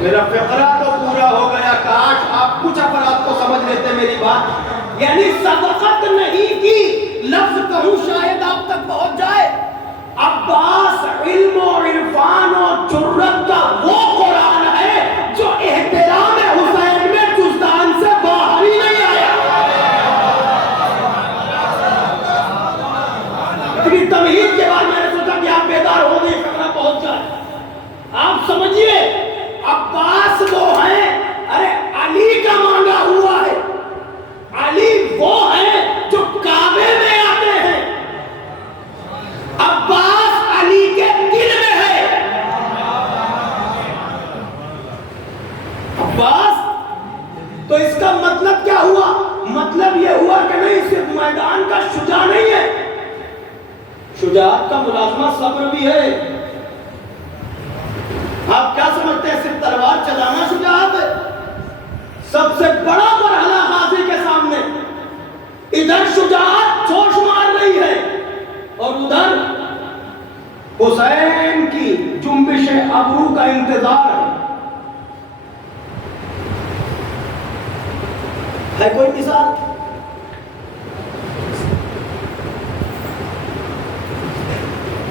میرا فقرہ تو پورا ہو گیا, کاش آپ کچھ افراد کو سمجھ لیتے میری بات. یعنی سبقت نہیں کی, لفظ کہوں شاید آپ تک پہنچ جائے. عباس علم و عرفان و جرت کا وہ قرآن ہے جو احترام حسین میں جزدان سے باہر ہی نہیں آیا. اتنی تمہید کے بعد میں نے سوچا کہ آپ بیدار ہو گئے, فکرہ پہنچ جائے. آپ سمجھیے عباس وہ ہیں, ارے علی کا مانگا ہوا ہے. علی وہ ہیں جو کعبے میں آتے ہیں, عباس علی کے دل میں ہے. عباس. تو اس کا مطلب کیا ہوا؟ مطلب یہ ہوا کہ نہیں صرف میدان کا شجاع نہیں ہے, شجاعت کا ملازمہ صبر بھی ہے. آپ کیا سمجھتے ہیں صرف تلوار چلانا شجاعت ہے؟ سب سے بڑا مرحلہ غازی کے سامنے, ادھر شجاعت جوش مار رہی ہے اور ادھر حسین کی جنبش ابرو کا انتظار ہے. کوئی مثال؟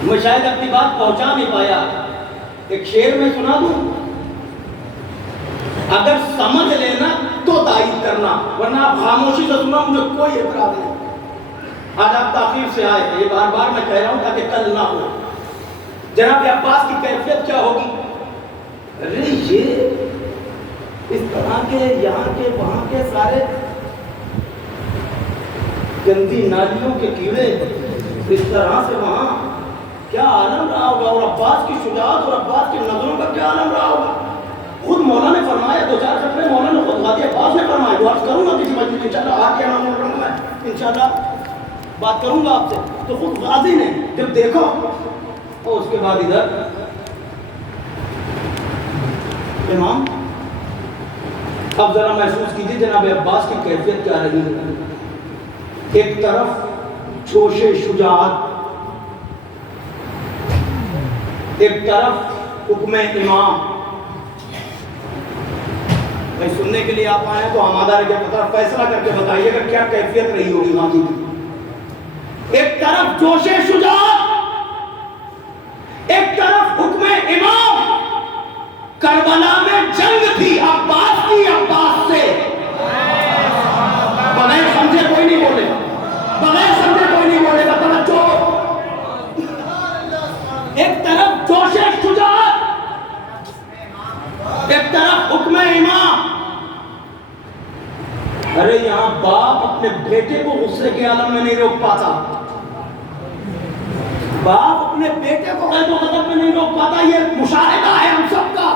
میں شاید اپنی بات پہنچا نہیں پایا. ایک شعر میں سنا دوں, اگر سمجھ لینا تو تائید کرنا, ورنہ آپ خاموشی سے سنا, مجھے کوئی اعتراض نہیں. آج آپ تاخیر سے آئے, یہ بار بار میں کہہ رہا ہوں تاکہ کل نہ ہو. جناب عباس کی کیفیت کیا ہوگی؟ ارے یہ اس طرح کے یہاں کے وہاں کے سارے گندی نالیوں کے کیڑے اس طرح سے وہاں کیا عالم رہا ہوگا, اور عباس کی شجاعت اور عباس کی نظروں کا کیا عالم رہا ہوگا. خود مولا نے فرمایا, دو چار خطرے مولا نے خود غازی عباس نے فرمایا. جو عرض کروں گا کسی مجلس انشاءاللہ, آج کے نام محرم میں انشاءاللہ بات کروں گا آپ سے. تو خود غازی نے جب دیکھو, اور اس کے بعد ادھر امام, اب ذرا محسوس کیجیے جناب عباس کی کیفیت کیا رہی ہے. ایک طرف جوش شجاعت, ایک طرف حکم امام. بھائی سننے کے لیے آپ آئے تو آمادہ رہ کے فیصلہ کر کے بتائیے گا کیا کیفیت رہی ہوگی غازی کی. ایک طرف جوش شجاعت, ایک طرف حکم امام. کربلا میں جنگ تھی عباس کی عباس سے. بغیر سمجھے کوئی نہیں بولے گا, بغیر سمجھے کوئی نہیں بولے گا. توجہ, ایک طرف جوش شجاعت, ایک طرف حکم امام. ارے یہاں باپ اپنے بیٹے کو غصے کے عالم میں نہیں روک پاتا, باپ اپنے بیٹے کو غیظ و غضب میں نہیں روک پاتا, یہ مشاہدہ ہے ہم سب کا.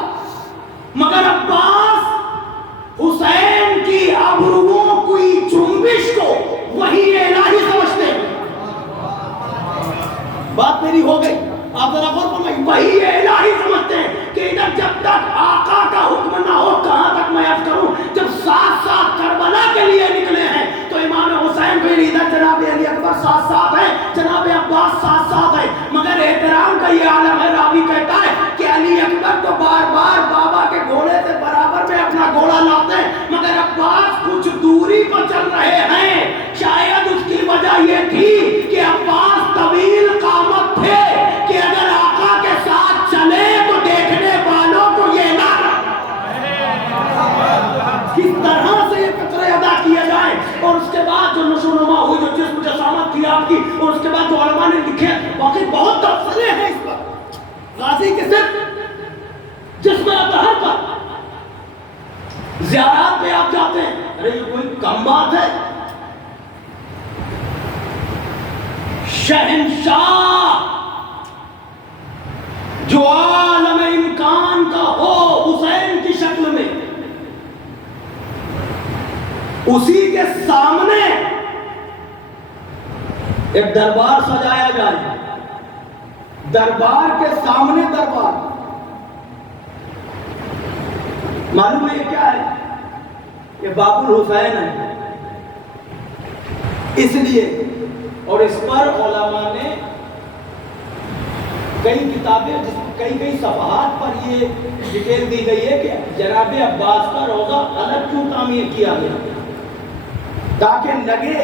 مگر عباس حسین کی ابروؤں کی جنبش کو وحی الہی سمجھتے ہیں. بات میری ہو گئی, آپ ذرا غور فرمائیے. وحی الہی سمجھتے ہیں کہ ادھر جب تک آقا کا حکم نہ ہو کہاں تک میں عرض کروں. جب ساتھ ساتھ کربلا کے لیے نکلے ہیں تو امام حسین کو ادھر جناب علی اکبر ساتھ ساتھ ہے, جناب عباس ساتھ ساتھ ہے. مگر احترام کا یہ عالم ہے, راوی کہتا ہے کہ علی اکبر تو بار بار بابا کے گھوڑے سے برابر میں اپنا گھوڑا لاتے ہیں, مگر عباس کچھ دوری پر چل رہے ہیں. شاید اس کی وجہ یہ تھی کہ عباس طویل قامت تھے کہ اگر آقا کے ساتھ چلے تو دیکھنے والوں کو یہ نہ کس طرح سے یہ قطرے ادا کیے جائیں. اور اس کے بعد جو نشو نما ہوئی, جو جسم جسامت تھی آپ کی, اور اس کے بعد جو علماء نے لکھے, واقعی بہت تفصیلیں ہیں اس پر. غازی کے صرف جسم اطہر پر زیارات پہ آپ جاتے ہیں, ارے یہ کوئی کم بات ہے. شہنشاہ جو عالم امکان کا ہو حسین کی شکل میں, اسی کے سامنے ایک دربار سجایا جائے, دربار کے سامنے دربار. معلوم ہے یہ کیا ہے؟ یہ باب الحسین ہے. اس لیے, اور اس پر علماء نے کئی کتابیں, کئی صفحات پر یہ ڈیٹیل دی گئی ہے کہ جناب عباس کا روضہ الگ کیوں تعمیر کیا گیا, تاکہ لگے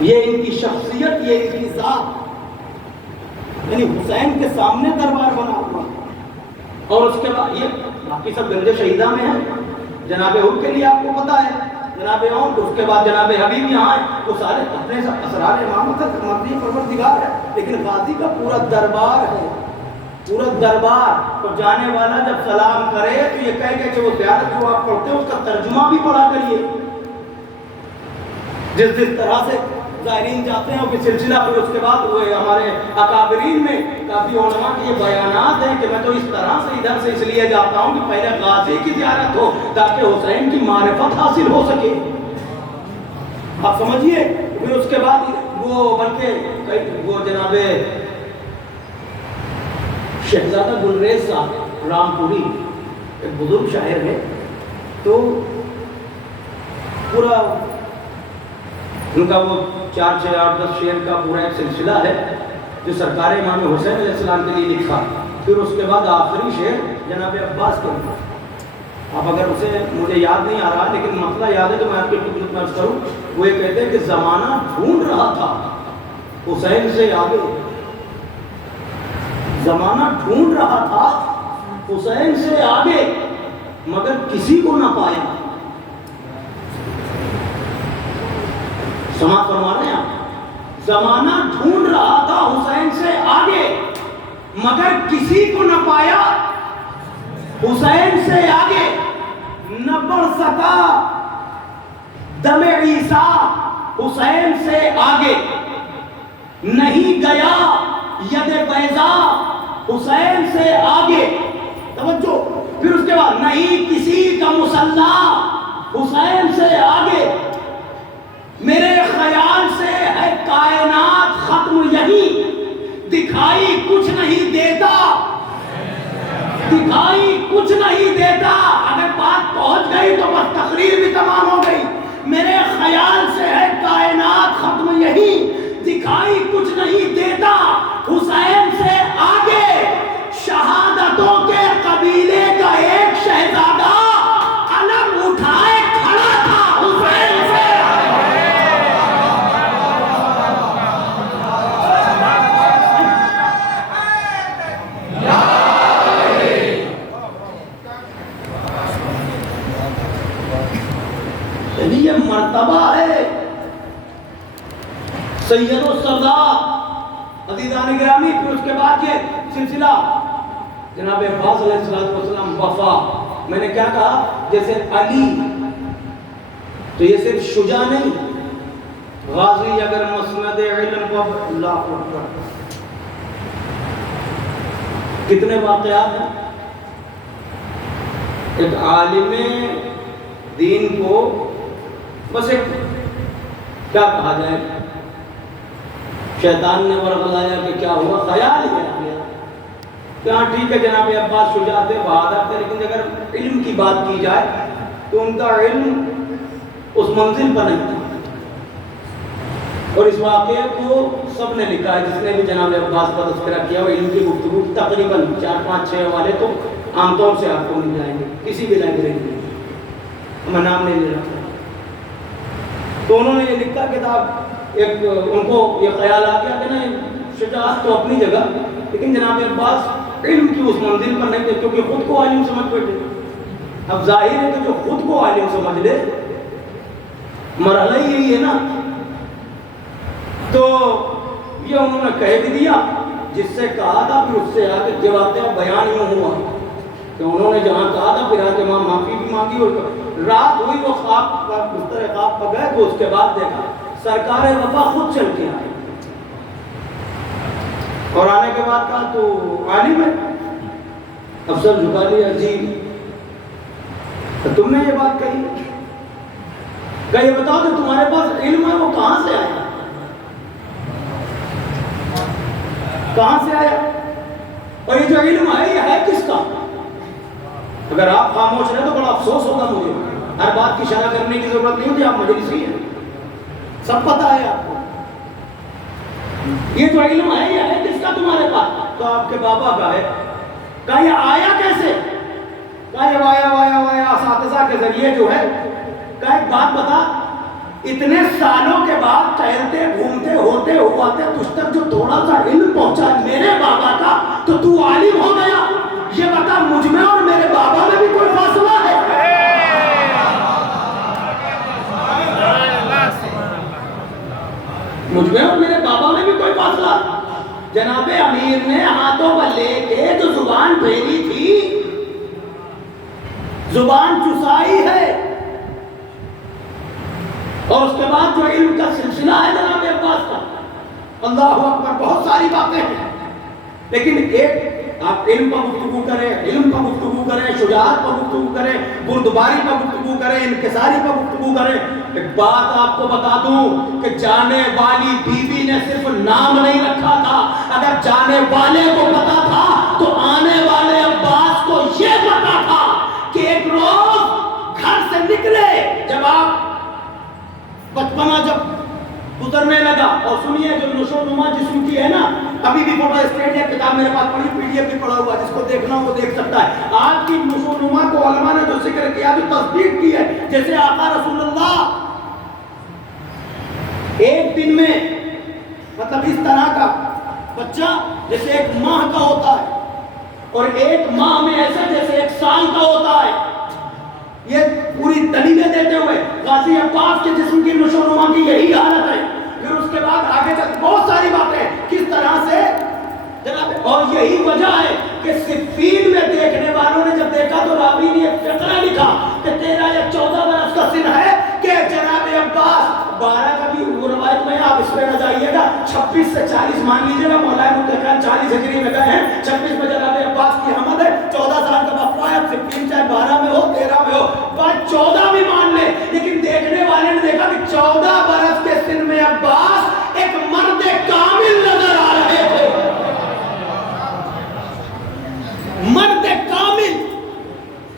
یہ ان کی شخصیت, یہ ان کی ذات, یعنی حسین کے سامنے دربار بنا ہوا. اور اس کے بعد یہ باقی سب گنج شہیدہ میں ہیں. جناب حب کے لیے آپ کو پتا ہے, جناب عمر, اس کے بعد جناب حبیب یہاں ہے, وہ سارے اپنے اسرار امامت ہے, مرضی پروردگار ہے. لیکن غازی کا پورا دربار ہے, پورا دربار. تو جانے والا جب سلام کرے تو یہ کہے کہ وہ زیارت جو آپ پڑھتے ہیں اس کا ترجمہ بھی پڑھا کریے. جس طرح سے زائرین جاتے ہیں, اور پھر سلسلہ, پھر اس کے بعد وہ ہمارے اکابرین میں کافی علماء کے یہ بیانات ہیں کہ میں تو اس طرح سے ادھر سے اس لیے جاتا ہوں کہ پہلے غازی کی زیارت ہو تاکہ حسین کی معرفت حاصل ہو سکے. آپ سمجھیے. پھر اس کے بعد وہ بلکہ وہ جناب شہزادہ گلریز صاحب رامپوری ایک بزرگ شاعر ہے, تو پورا ان کا وہ 4 6 8 10 شعر کا پورا ایک سلسلہ ہے جو سرکار امام حسین علیہ السلام کے لیے لکھا. پھر اس کے بعد آخری شعر جناب عباس کے اوپر. اب اگر اسے مجھے یاد نہیں آ رہا لیکن مسئلہ یاد ہے تو میں آپ کی خدمت میں عرض کروں. وہ یہ کہتے ہیں کہ زمانہ ڈھونڈ رہا تھا حسین سے آگے, زمانہ ڈھونڈ رہا تھا حسین سے آگے, مگر کسی کو نہ پایا. سماعت فرما رہے ہیں آپ, زمانہ ڈھونڈ رہا تھا حسین سے آگے مگر کسی کو نہ پایا. حسین سے آگے نہ بڑھ سکا دم عیسیٰ, حسین سے آگے نہیں گیا ید بیضا, حسین سے آگے. توجہ. پھر اس کے بعد نہیں کسی کا مسلح, حسین سے آگے. میرے خیال سے ہے کائنات ختم یہی, دکھائی کچھ نہیں دیتا, دکھائی کچھ نہیں دیتا. اگر بات پہنچ گئی تو بس تقریر بھی تمام ہو گئی. میرے خیال سے ہے کائنات ختم یہی, دکھائی کچھ نہیں دیتا. حسین سے آگے شہادتوں کے قبیلے کا ایک شہزادہ علم اٹھائے کھڑا تھا. حسین سے یعنی یہ مرتبہ ہے سید و سردار عزیزان گرامی. پھر اس کے بعد یہ سلسلہ جناب عباس علیہ السلام وفا. میں نے کیا کہا جیسے علی تو یہ صرف شجاع نہیں، غازی اگر مسند علم و اللہ اکبر کتنے واقعات ہیں. ایک عالم دین کو بس ایک کیا کہا جائے، شیطان نے ورغلایا کہ کیا ہوا، خیال ہی آ گیا کہ ہاں ٹھیک ہے جناب عباس شجاع تھے، بہادر تھے، لیکن اگر علم کی بات کی جائے تو ان کا علم اس منزل پر نہیں تھا. اور اس واقعے کو سب نے لکھا ہے، جس نے بھی جناب عباس پر تذکرہ کیا وہ علم کی گفتگو تقریباً 4 5 6 والے تو عام طور سے آپ کو مل جائیں گے کسی بھی لائبریری میں، میں نام نہیں لے رہا. تو انہوں نے یہ لکھا کتاب، ایک ان کو یہ خیال آ گیا کہ نہیں شجاعت تو اپنی جگہ، لیکن جناب عباس علم کی اس منزل پر نہیں تھے کیونکہ خود کو عالم سمجھ بیٹھے. اب ظاہر ہے کہ جو خود کو عالم سمجھ لے مرحلہ ہی یہی ہے نا. تو یہ انہوں نے کہہ بھی دیا جس سے کہا تھا، پھر اس سے آگے جواب بیان یوں ہوا کہ انہوں نے جہاں کہا تھا پھر آگے وہاں معافی بھی مانگی. اور رات ہوئی وہ خواب بستر خواب پر گئے تو اس کے بعد دیکھا سرکار وفا خود چل کے آئے اور آنے کے بعد کہا تو عالم ہے. افسر جھکا لیا، جی تم نے یہ بات کہی، کہ یہ بتاؤ کہ تمہارے پاس علم ہے وہ کہاں سے آیا، کہاں سے آیا، اور یہ جو علم ہے یہ ہے کس کا. اگر آپ خاموش رہے تو بڑا افسوس ہوگا مجھے. ہر بات کی شرح کرنے کی ضرورت نہیں ہوتی، آپ مجلسی ہیں، سب پتہ ہے آپ کو. یہ جو علم ہے یہ ہے کس کا تمہارے پاس، تو آپ کے بابا کا ہے. کہا یہ آیا کیسے، کہا یہ وایا اساتذہ کے ذریعے جو ہے. کہا ایک بات بتا، اتنے سالوں کے بعد ٹہلتے گھومتے ہوتے ہواتے تجھ تک جو تھوڑا سا علم پہنچا میرے بابا کا تو تو عالم ہو گیا. یہ بتا مجھ میں اور میرے بابا میں بھی کوئی فاصلہ ہے؟ مجھ میں اور میرے بابا میں بھی کوئی فاصلہ. جناب امیر نے ہاتھوں پر لے کے جو زبان پھیری تھی، زبان چسائی ہے، اور اس کے بعد جو علم کا سلسلہ ہے جناب عباس کا، اللہ اکبر، بہت ساری باتیں ہیں. لیکن ایک آپ علم پر گفتگو کریں، علم پر گفتگو کریں، شجاعت پر گفتگو کریں، بردباری پر گفتگو کریں، انکساری پر گفتگو کریں. ایک بات آپ کو بتا دوں کہ جانے والی بیوی نے صرف نام نہیں رکھا تھا. اگر جانے والے کو پتا تھا تو آنے والے عباس کو یہ پتا تھا کہ ایک روز گھر سے نکلے، جب آپ بچپنا جب گزرنے لگا، اور سنیے جو نشو نما جسم کی ہے نا، ابھی بھی فوٹو اسٹیٹ ہے، کتاب میرے پاس پڑھی، پی ڈی ایف بھی پڑھا ہوا، جس کو دیکھنا ہو وہ دیکھ سکتا ہے. آج کی نشو نما کو علماء نے جو ذکر کیا، جو تصدیق کی ہے، جیسے آقا رسول اللہ ایک دن میں مطلب اس طرح کا بچہ جیسے ایک ماہ کا ہوتا ہے، اور ایک ماہ میں ایسا جیسے 1 سال کا ہوتا ہے. یہ پوری دلیلیں دیتے ہوئے غازی عباس کے جسم کی نشو نما کی یہی حالت ہے. پھر اس کے بعد آگے تک بہت ساری باتیں کس طرح سے جناب، اور یہی وجہ ہے کہ صفین میں دیکھنے والوں نے جب دیکھا تو راوی نے ایک فقرہ لکھا کہ 13 یا 14 برس کا سن ہے کہ جناب عباس 12 کا بھی وہ روایت میں، آپ اس پہ نہ جائیے گا، 26 سے 40 مان لیجیے گا، مولانا متقین 40 ہجری میں گئے ہیں، 26 میں جناب عباس کی آمد ہے، 14 سال کا وقفہ ہے. صفین چاہے 12 میں ہو 13 میں ہو، بات 14 بھی مان لے، لیکن دیکھنے والے نے دیکھا کہ 14 برس کے سن میں عباس ایک مرد کامل نظر آ رہے تھے. مرد کامل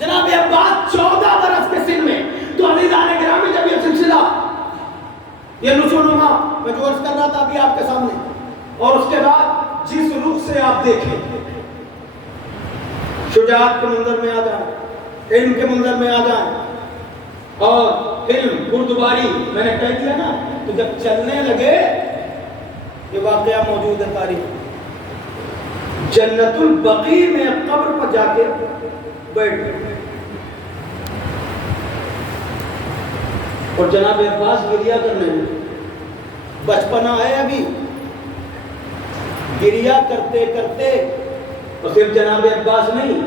جناب عباس 14 برس کے سن میں. تو عزیزان گرامی، جب یہ سلسلہ یہ نشو نما میں جو عرض کر رہا تھا ابھی آپ کے سامنے، اور اس کے بعد جس رخ سے آپ دیکھیں، شجاعت کے منظر میں آ جائیں، علم کے منظر میں آ جائیں، اور علم بردباری میں نے کہہ دیا نا. تو جب چلنے لگے، یہ واقعہ موجود ہے تاریخ، جنت البقیع میں قبر پر جا کے بیٹھ گئے. اور جناب عباس گریا کرنے لگے. بچپنا ہے ابھی, گریا کرتے کرتے. اور صرف جناب عباس نہیں,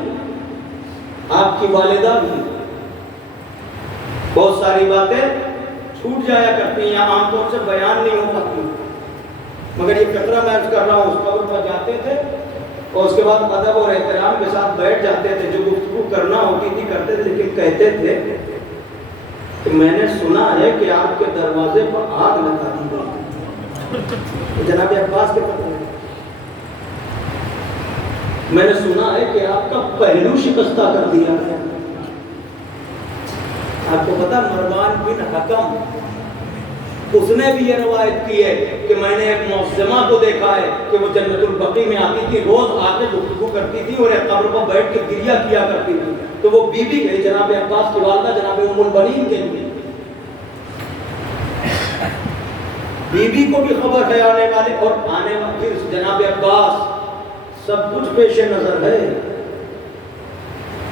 آپ کی والدہ بھی. بہت ساری باتیں چھوٹ جایا کرتی ہیں, عام طور سے بیان نہیں ہو پاتی, مگر یہ فقرہ میں عرض کر رہا ہوں. اس قبر پر جاتے تھے اور اس کے بعد ادب اور احترام کے ساتھ بیٹھ جاتے تھے. جو گفتگو کرنا ہوتی تھی کرتے تھے, لیکن کہتے تھے کہ میں نے سنا ہے کہ آپ کے دروازے پر آگ لگا دی گئی. جناب عباس کے پتہ ہے, میں نے سنا ہے کہ آپ کا پہلو شکستہ کر دیا گیا. آپ کو پتا مروان بن حکم, اس نے بھی یہ روایت کی ہے کہ میں نے ایک معصمہ کو دیکھا ہے کہ وہ جنت البقیع میں آتی تھی, روز آ کے گفتگو کرتی تھی اور ایک قبر پر بیٹھ کے گریہ کیا کرتی تھی. تو وہ بی بی گئی جناب عباس کی والدہ جناب ام البنین کے لیے. بی بی کو بھی خبر ہے آنے والے اور آنے والے. پھر جناب عباس سب کچھ پیش نظر ہے,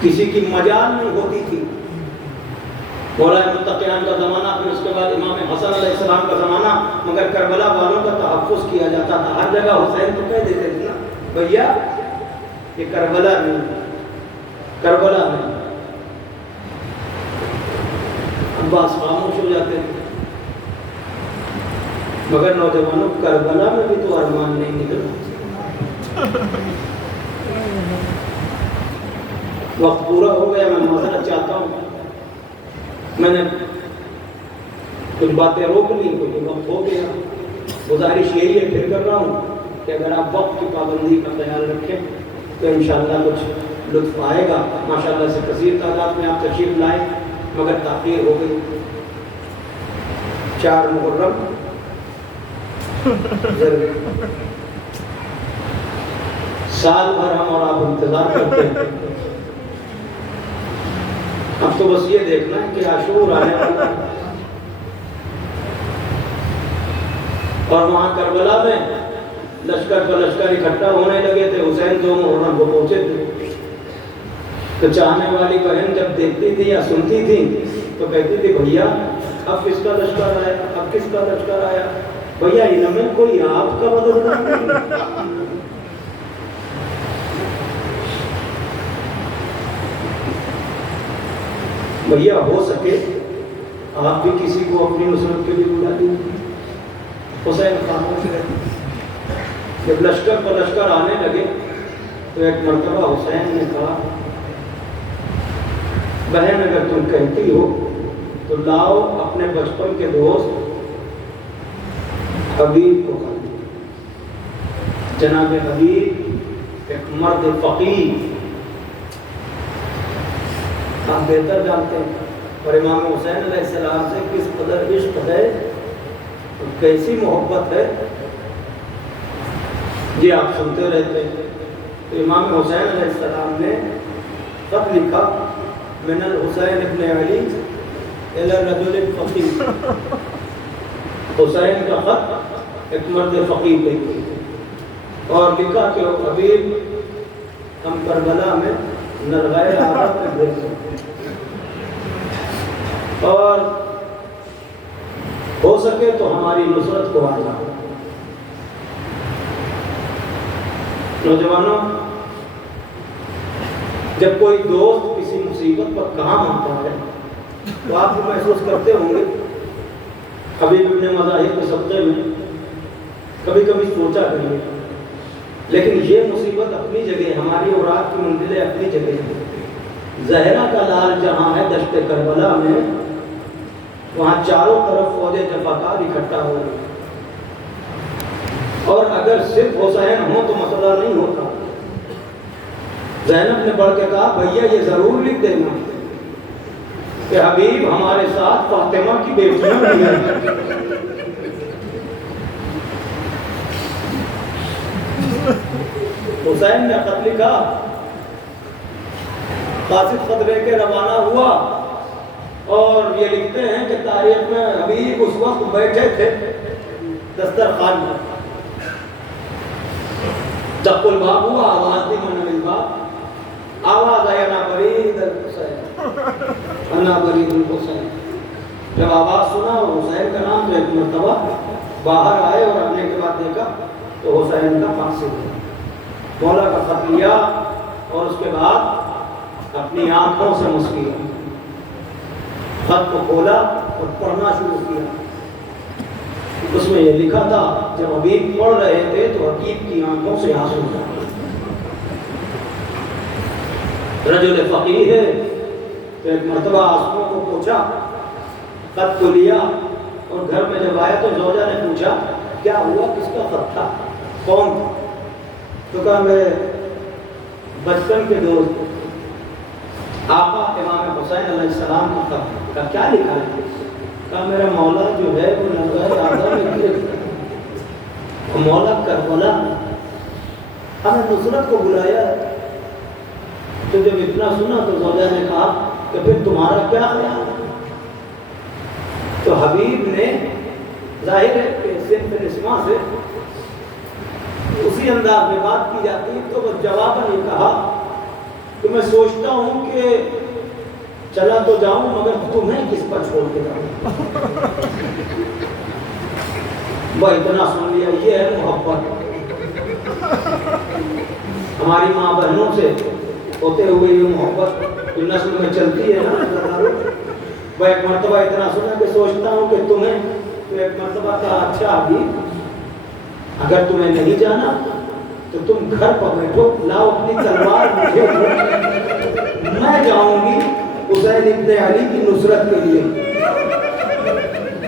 کسی کی مجال نہیں ہوتی تھی. مولا متقیان کا زمانہ, پھر اس کے بعد امام حسن علیہ السلام کا زمانہ, مگر کربلا والوں کا تحفظ کیا جاتا تھا. ہر جگہ حسین تو کہہ دیتے تھے نا بھیا یہ کربلا نہیں, کربلا نہیں. عباس خاموش ہو جاتے تھے. مگر نوجوانوں, کربلا میں بھی تو ارمان نہیں نکلا. وقت پورا ہو گیا, میں معذرت چاہتا ہوں. میں نے کچھ باتیں روک لی, کیونکہ وقت ہو گیا. گزارش یہی ہے, پھر کر رہا ہوں, کہ اگر آپ وقت کی پابندی کا خیال رکھیں تو انشاءاللہ کچھ لطف آئے گا. ماشاءاللہ سے کثیر تعداد میں آپ تشریف لائے, مگر تاخیر ہو گئی. 4 محرم سال بھر ہم اور آپ انتظار کرتے ہیں. اب تو بس یہ دیکھنا ہے کہ عاشور آنے والا ہے. اور وہاں کربلا میں لشکر کا لشکر اکٹھا ہونے لگے تھے. حسین 2 محرم کو پہنچے تھے. تو چاہنے والی بہن جب دیکھتی تھی یا سنتی تھی تو کہتی تھی بھیا اب کس کا لشکر آیا, اب کس کا لشکر آیا. بھیا ان میں کوئی آپ کا بدلتا نہیں. بھیا ہو سکے آپ بھی کسی کو اپنی نصرت کے لیے بلا دیجیے. حسین خاموش رہے. جب لشکر پر لشکر آنے لگے تو ایک مرتبہ حسین نے کہا بہن اگر تم کہتی ہو تو لاؤ اپنے بچپن کے دوست حبیب کو کر دو. جناب حبیب ایک مرد فقیر, آپ بہتر جانتے ہیں, اور امام حسین علیہ السلام سے کس قدر عشق ہے, کیسی محبت ہے, یہ آپ سنتے رہتے ہیں. تو امام حسین علیہ السلام نے خط لکھا من الحسین ابن علی الی رجل فقیر. حسین کا خط ایک مرد فقیر لکھی اور لکھا کہ حبیب ہم کربلا میں نرغائے عرب میں بھیج دیں اور ہو سکے تو ہماری نصرت کو آ جاؤ. نوجوانوں, جب کوئی دوست کسی مصیبت پر کام آتا ہے تو آپ بھی محسوس کرتے ہوں گے. حبیب ابن مظاہر کے صدقے میں کبھی کبھی سوچا کریے, لیکن یہ مصیبت اپنی جگہ, ہماری اور آپ کی منزلیں اپنی جگہ ہیں. زہرا کا لال جہاں ہے دشت کربلا میں, وہاں چاروں طرف فوج جفاکار اکٹھا ہو گئے. اور اگر صرف حسین ہو تو مسئلہ نہیں ہوتا. زینب نے بڑھ کے کہا بھیا یہ ضرور لکھ دینا کہ حبیب ہمارے ساتھ فاطمہ کی بیٹیاں بھی ہیں. حسین نے خط لکھا, قاصد خط لے کے روانہ ہوا اور یہ لکھتے ہیں کہ تاریخ میں حبیب اس وقت بیٹھے تھے دسترخوان میں. جب الباب ہوا آواز دی من الباب, آواز آئی انا برید الحسین, انا برید الحسین. جب آواز سنا اور حسین کا نام، تو ایک مرتبہ باہر آئے اور آنے کے بعد دیکھا تو حسین کا پاس ہوا، مولا کا خط لیا اور اس کے بعد اپنی آنکھوں سے مسکیا، خط کو کھولا اور پڑھنا شروع کیا۔ اس میں یہ لکھا تھا، جب حبیب پڑھ رہے تھے تو حبیب کی آنکھوں سے آنسو آئے۔ رجل فقیر ہے، تو ایک مرتبہ آنسوؤں کو پوچھا، خط کو لیا اور گھر میں جب آیا تو زوجہ نے پوچھا کیا ہوا، کس کا خط تھا، کون تھا؟ تو کہا میرے بچپن کے دوست آقا امام حسین علیہ السلام کا خط۔ کہا کیا لکھا ہے؟ کہا میرا مولا جو ہے وہ نظر آدھا میں گرفت، مولا کربلا ہمیں نصرت کو بلایا ہے۔ تو جب اتنا سنا تو زوجہ نے کہا کہ پھر تمہارا کیا خیال ہے؟ تو حبیب نے ظاہر ہے کہ صرف نسواں سے اسی انداز میں بات کی جاتی ہے، تو وہ جواباً یہ کہا کہ میں سوچتا ہوں کہ چلا تو جاؤں مگر تمہیں کس پر چھوڑ کے جاؤں۔ وہ اتنا سن لیا، یہ ہے محبت۔ ہماری ماں بہنوں سے ہوتے ہوئے یہ محبت نسل میں چلتی ہے نا۔ وہ ایک مرتبہ اتنا سنا کہ سوچتا ہوں کہ تمہیں، تو ایک مرتبہ کہا اچھا حبیب اگر تمہیں نہیں جانا تو تم گھر پر بیٹھو، لاؤ اپنی تلوار مجھے دو، میں جاؤں گی حسین ابن علی کی نصرت کے لیے۔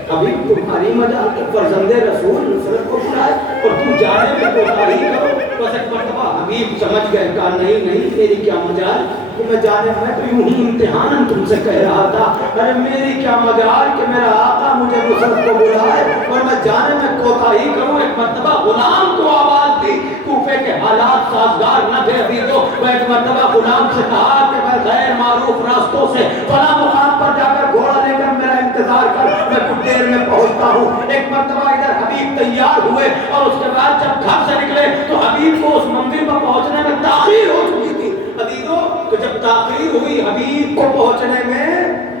حبیب تمہاری مجال کہ فرزند رسول نصرت کو بلائے اور تم جانے میں کوتاہی کرو۔ بس ایک مرتبہ حبیب سمجھ گئے، کہا نہیں نہیں میری کیا مجال کہ میں جانے میں تو یوں ہی امتحان تم سے کہہ رہا تھا، ارے میری کیا مجال کہ میرا آقا مجھے نصرت کو بلائے اور میں جانے میں کوتاہی کروں۔ ایک مرتبہ غلام کو آواز دی، کوفے کے حالات سازگار نہ تھے ابھی تو، وہ ایک مرتبہ غلام سے کہا کہ میں غیر معروف راستوں سے فلاں مقام پر جا کر گھوڑا لے کر میرا انتظار کر، میں کچھ دیر میں پہنچتا ہوں۔ ایک مرتبہ ادھر حبیب تیار ہوئے اور اس کے بعد جب گھر سے نکلے تو حبیب کو اس منزل پر پہنچنے میں تاخیر ہو چکی تھی۔ عزیزو تو جب تاخیر ہوئی حبیب کو پہنچنے میں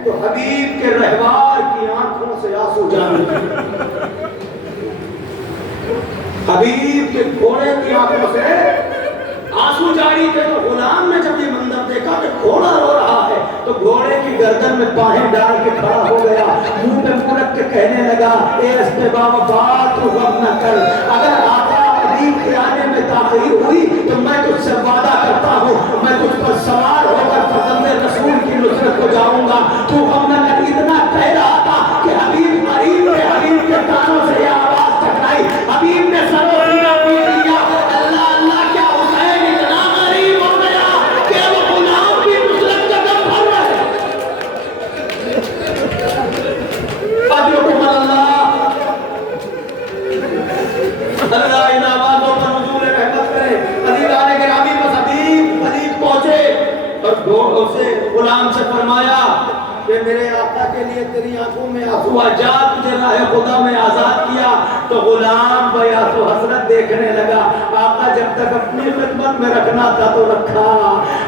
تو حبیب کے رہوار کی آنکھوں سے آنسو جاری تھے، حبیب کے گھوڑے کی آنکھوں سے آنسو جاری تھے۔ تو غلام نے جب یہ منظر دیکھا کہ گھوڑا رو رہا ہے تو گھوڑے کی گردن میں باہیں ڈال کے کھڑا ہو گیا، منہ پہ منہ رکھ کے کہنے لگا اے استبا وفا تو غم نہ کر، اگر آقا حبیب کے آنے میں تاخیر ہوئی تو میں تجھ سے وعدہ کرتا ہوں میں تجھ پر سوار ہو کر فرزند رسول کی نصرت کو جاؤں گا، تو غم نہ کر۔ اتنا کہہ رہا تھا کہ حبیب کے کانوں سے یہ آواز ٹکرائی، حبیب نے سر و سینہ پیٹ لیا، اللہ اللہ کیا حسین اتنا غریب ہو گیا کہ وہ غلام کی نصرت کا دم بھر رہے۔ اجرکم اللہ، اللہ ان آوازوں پر نزول رحمت کرے۔ عزیزان گرامی بس حبیب پہنچے اور گھوڑوں سے غلام سے فرمایا کہ میرے آقا کے لیے تیری آنکھوں میں آنسو آ، جا تجھے راہ خدا میں آزاد کیا۔ تو غلام بیاس و حسرت دیکھنے لگا، آقا جب تک اپنی خدمت میں رکھنا تھا تو رکھا،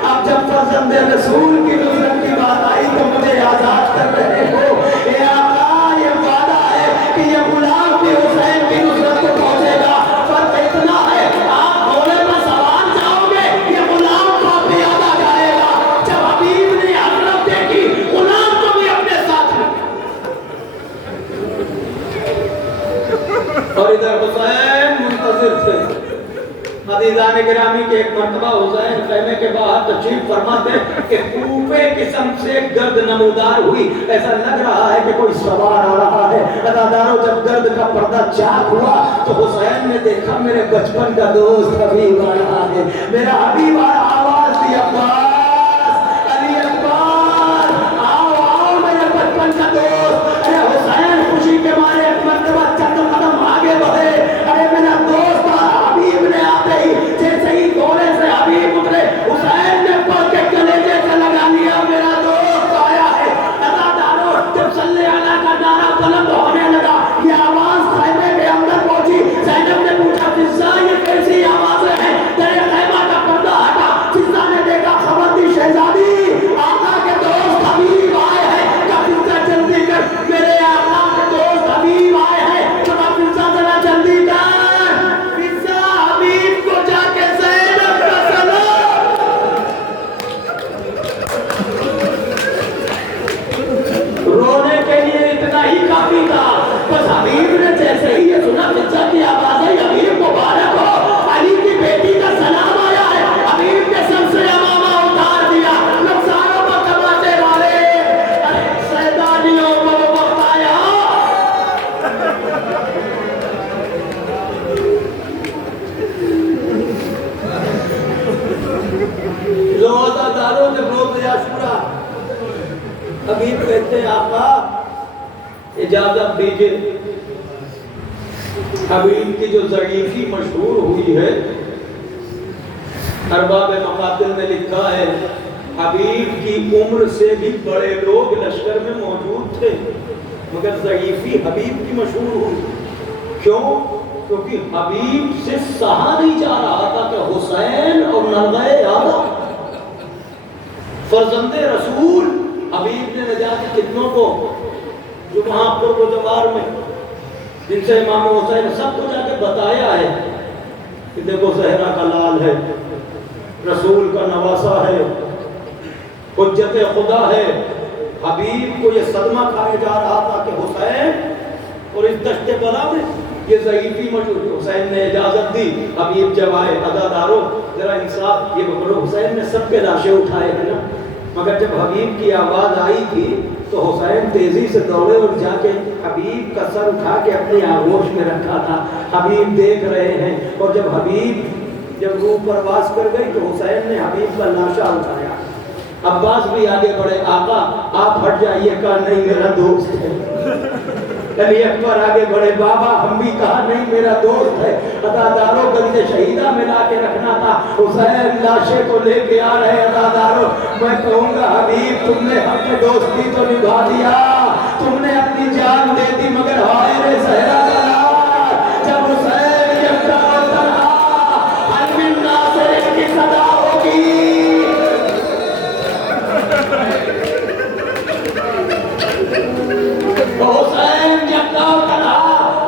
اب جب فرزند رسول کی نصرت کی بات آئی تو مجھے آزاد کر رہے ہو۔ اے آقا یہ وعدہ ہے کہ یہ غلام بھی حسین کی نصرت کو پہنچے گا، فرق اتنا ہے آپ گھوڑے پر سوار جاؤ گے، یہ غلام کو پیادہ جائے گا۔ جب حبیب نے حضرت دیکھی غلام کو بھی اپنے ساتھ لے، اور ادھر حسین منتظر تھے۔ عزیزان گرامی کے ایک مرتبہ حسین خیمے کے باہر تشریف فرما تھے کہ کوفے کی سمت سے گرد نمودار ہوئی، ایسا لگ رہا ہے کہ کوئی سوار آ رہا ہے۔ عزادارو جب گرد کا پردہ چاک ہوا تو حسین نے دیکھا میرے بچپن کا دوست حبیب آ رہا ہے، میرا حبیب آ رہا، آواز دی عباس علی عباس آؤ آؤ میرے بچپن کا دوست۔ ارے حسین خوشی کے مارے ایک مرتبہ چند قدم آگے بڑھے، ارے میرا دوست حبیب نے آتے ہی جیسے ہی گھوڑے سے حبیب اترے حسین نے پڑھ کے کلیجے سے لگا لیا میرا دوست آیا ہے۔ عزادارو جب صلی اللہ کا نعرہ بلند ہونے لگا یہ آواز خیمے کے اندر پہنچی، زینب نے پوچھا فضا یہ کیسی آوازیں ہیں؟ تیرے خیمہ کا پردہ ہٹا، فضا نے دیکھا خبر حبیب کہتے ہیں آقا اجازت دیجئے، حبیب کی جو ضعیفی مشہور ہوئی ہے، ارباب مقاتل نے لکھا ہے حبیب کی عمر سے بھی بڑے لوگ لشکر میں موجود تھے مگر ضعیفی حبیب کی مشہور ہوئی۔ کیوں؟ کیونکہ حبیب سے سہا نہیں جا رہا تھا کہ حسین اور نرغہ آدھا فرزند رسول حبیب نے نجات کتنوں کو جو وہاں پر وہ جوار میں جن سے امام حسین سب کو جا کے بتایا ہے کہ دیکھو زہرا کا لال ہے، رسول کا نواسا ہے، حجت خدا ہے۔ حبیب کو یہ صدمہ کھائے جا رہا تھا کہ حسین اور اس دشت بلا میں یہ ضعیفی موجود۔ حسین نے اجازت دی، حبیب جب آئے عزادارو ذرا انصاف یہ بکرو، حسین نے سب کے لاشیں اٹھائے ہیں نا، مگر جب حبیب کی آواز آئی تھی تو حسین تیزی سے دوڑے اور جا کے حبیب کا سر اٹھا کے اپنی آغوش میں رکھا تھا۔ حبیب دیکھ رہے ہیں اور جب حبیب روح پرواز کر گئی تو حسین نے حبیب کا لاشا اٹھایا۔ عباس بھی آگے بڑھے، آقا آپ ہٹ جائیے، کہا نہیں میرا دوست ہے۔ علی اکبر آگے بڑھے، بابا ہم بھی، کہا نہیں میرا دوست ہے۔ عزاداروں گنج شہیدہ میں لا کے رکھنا تھا، حسین لاشے کو لے کے آ رہے۔ عزاداروں میں کہوں گا حبیب تم نے حق دوستی تو نبھا دیا، تم نے اپنی جان دے دی، مگر ہائے رے زہرا کا لال جب حسین یکتا تنہا حل من ناصر کی صدا ہوگی۔ تو حسین یکتا تنہا،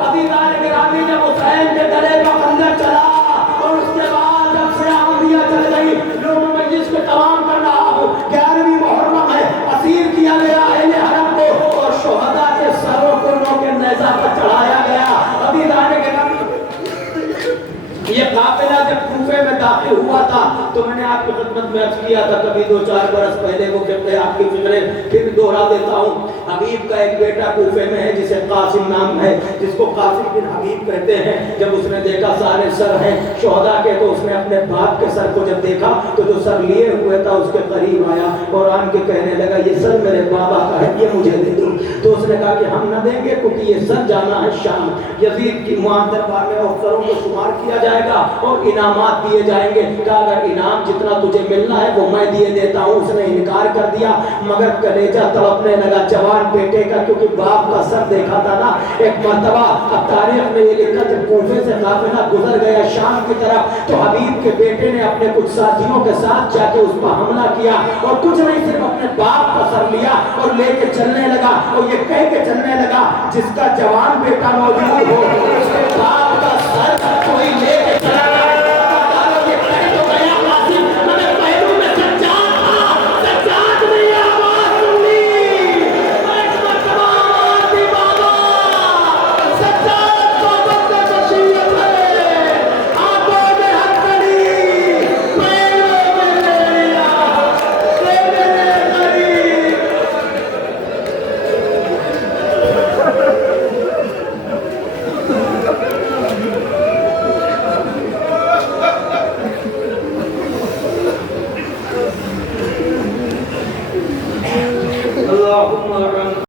عزیزان گرامی جب حسین کے گلے کا خنجر چلا اور اس کے بعد جب سے آمدیاں چل گئی، لوگ مجلس میں تمام کر رہا ہوں 11ویں محرم ہے، اسیر کیا گیا اہل حرم کو اور شہداء کے سروں کو لوگ کے نیزہ پر چڑھایا گیا۔ عزیزان گرامی یہ قافلہ جب کوفے میں داخل ہوا تھا تو میں نے آپ کی خدمت میں عرض کیا تھا کبھی 2-4 برس پہلے وہ کہتے ہیں آپ کی فکریں پھر دوہرا دیتا ہوں۔ حبیب کا ایک بیٹا کوفے میں ہے جسے قاسم نام ہے، جس کو قاسم بن حبیب کہتے ہیں۔ جب اس نے دیکھا سارے سر ہیں شہداء کے تو اس نے اپنے باپ کے سر کو جب دیکھا تو جو سر لیے ہوئے تھا اس کے قریب آیا اور آن کے کہنے لگا یہ سر میرے بابا کا ہے، یہ مجھے دے دو۔ تو اس نے کہا کہ ہم نہ دیں گے کیونکہ یہ سر جانا ہے شام، یزید کی معاہد دربار میں افسروں کو شمار کیا جائے گا اور انعامات دیے جائیں گے۔ کہا اگر انعام جتنا تجھے ملنا ہے وہ میں دیے دیتا ہوں۔ اس نے انکار کر دیا مگر کلیجہ تڑپنے لگا جوان بیٹے کا، کیونکہ باپ کا سر دیکھا تھا نا۔ ایک مرتبہ اب تاریخ میں یہ لکھا جب کوفے سے قافلہ گزر گیا شام کی طرف تو حبیب کے بیٹے نے اپنے کچھ ساتھیوں کے ساتھ جا کے اس پر حملہ کیا اور کچھ نہیں صرف اپنے باپ کا سر لیا اور لے کے چلنے لگا اور یہ کہہ کے چلنے لگا جس کا جوان بیٹا موجود ہو اس کے باپ کا سر کوئی لے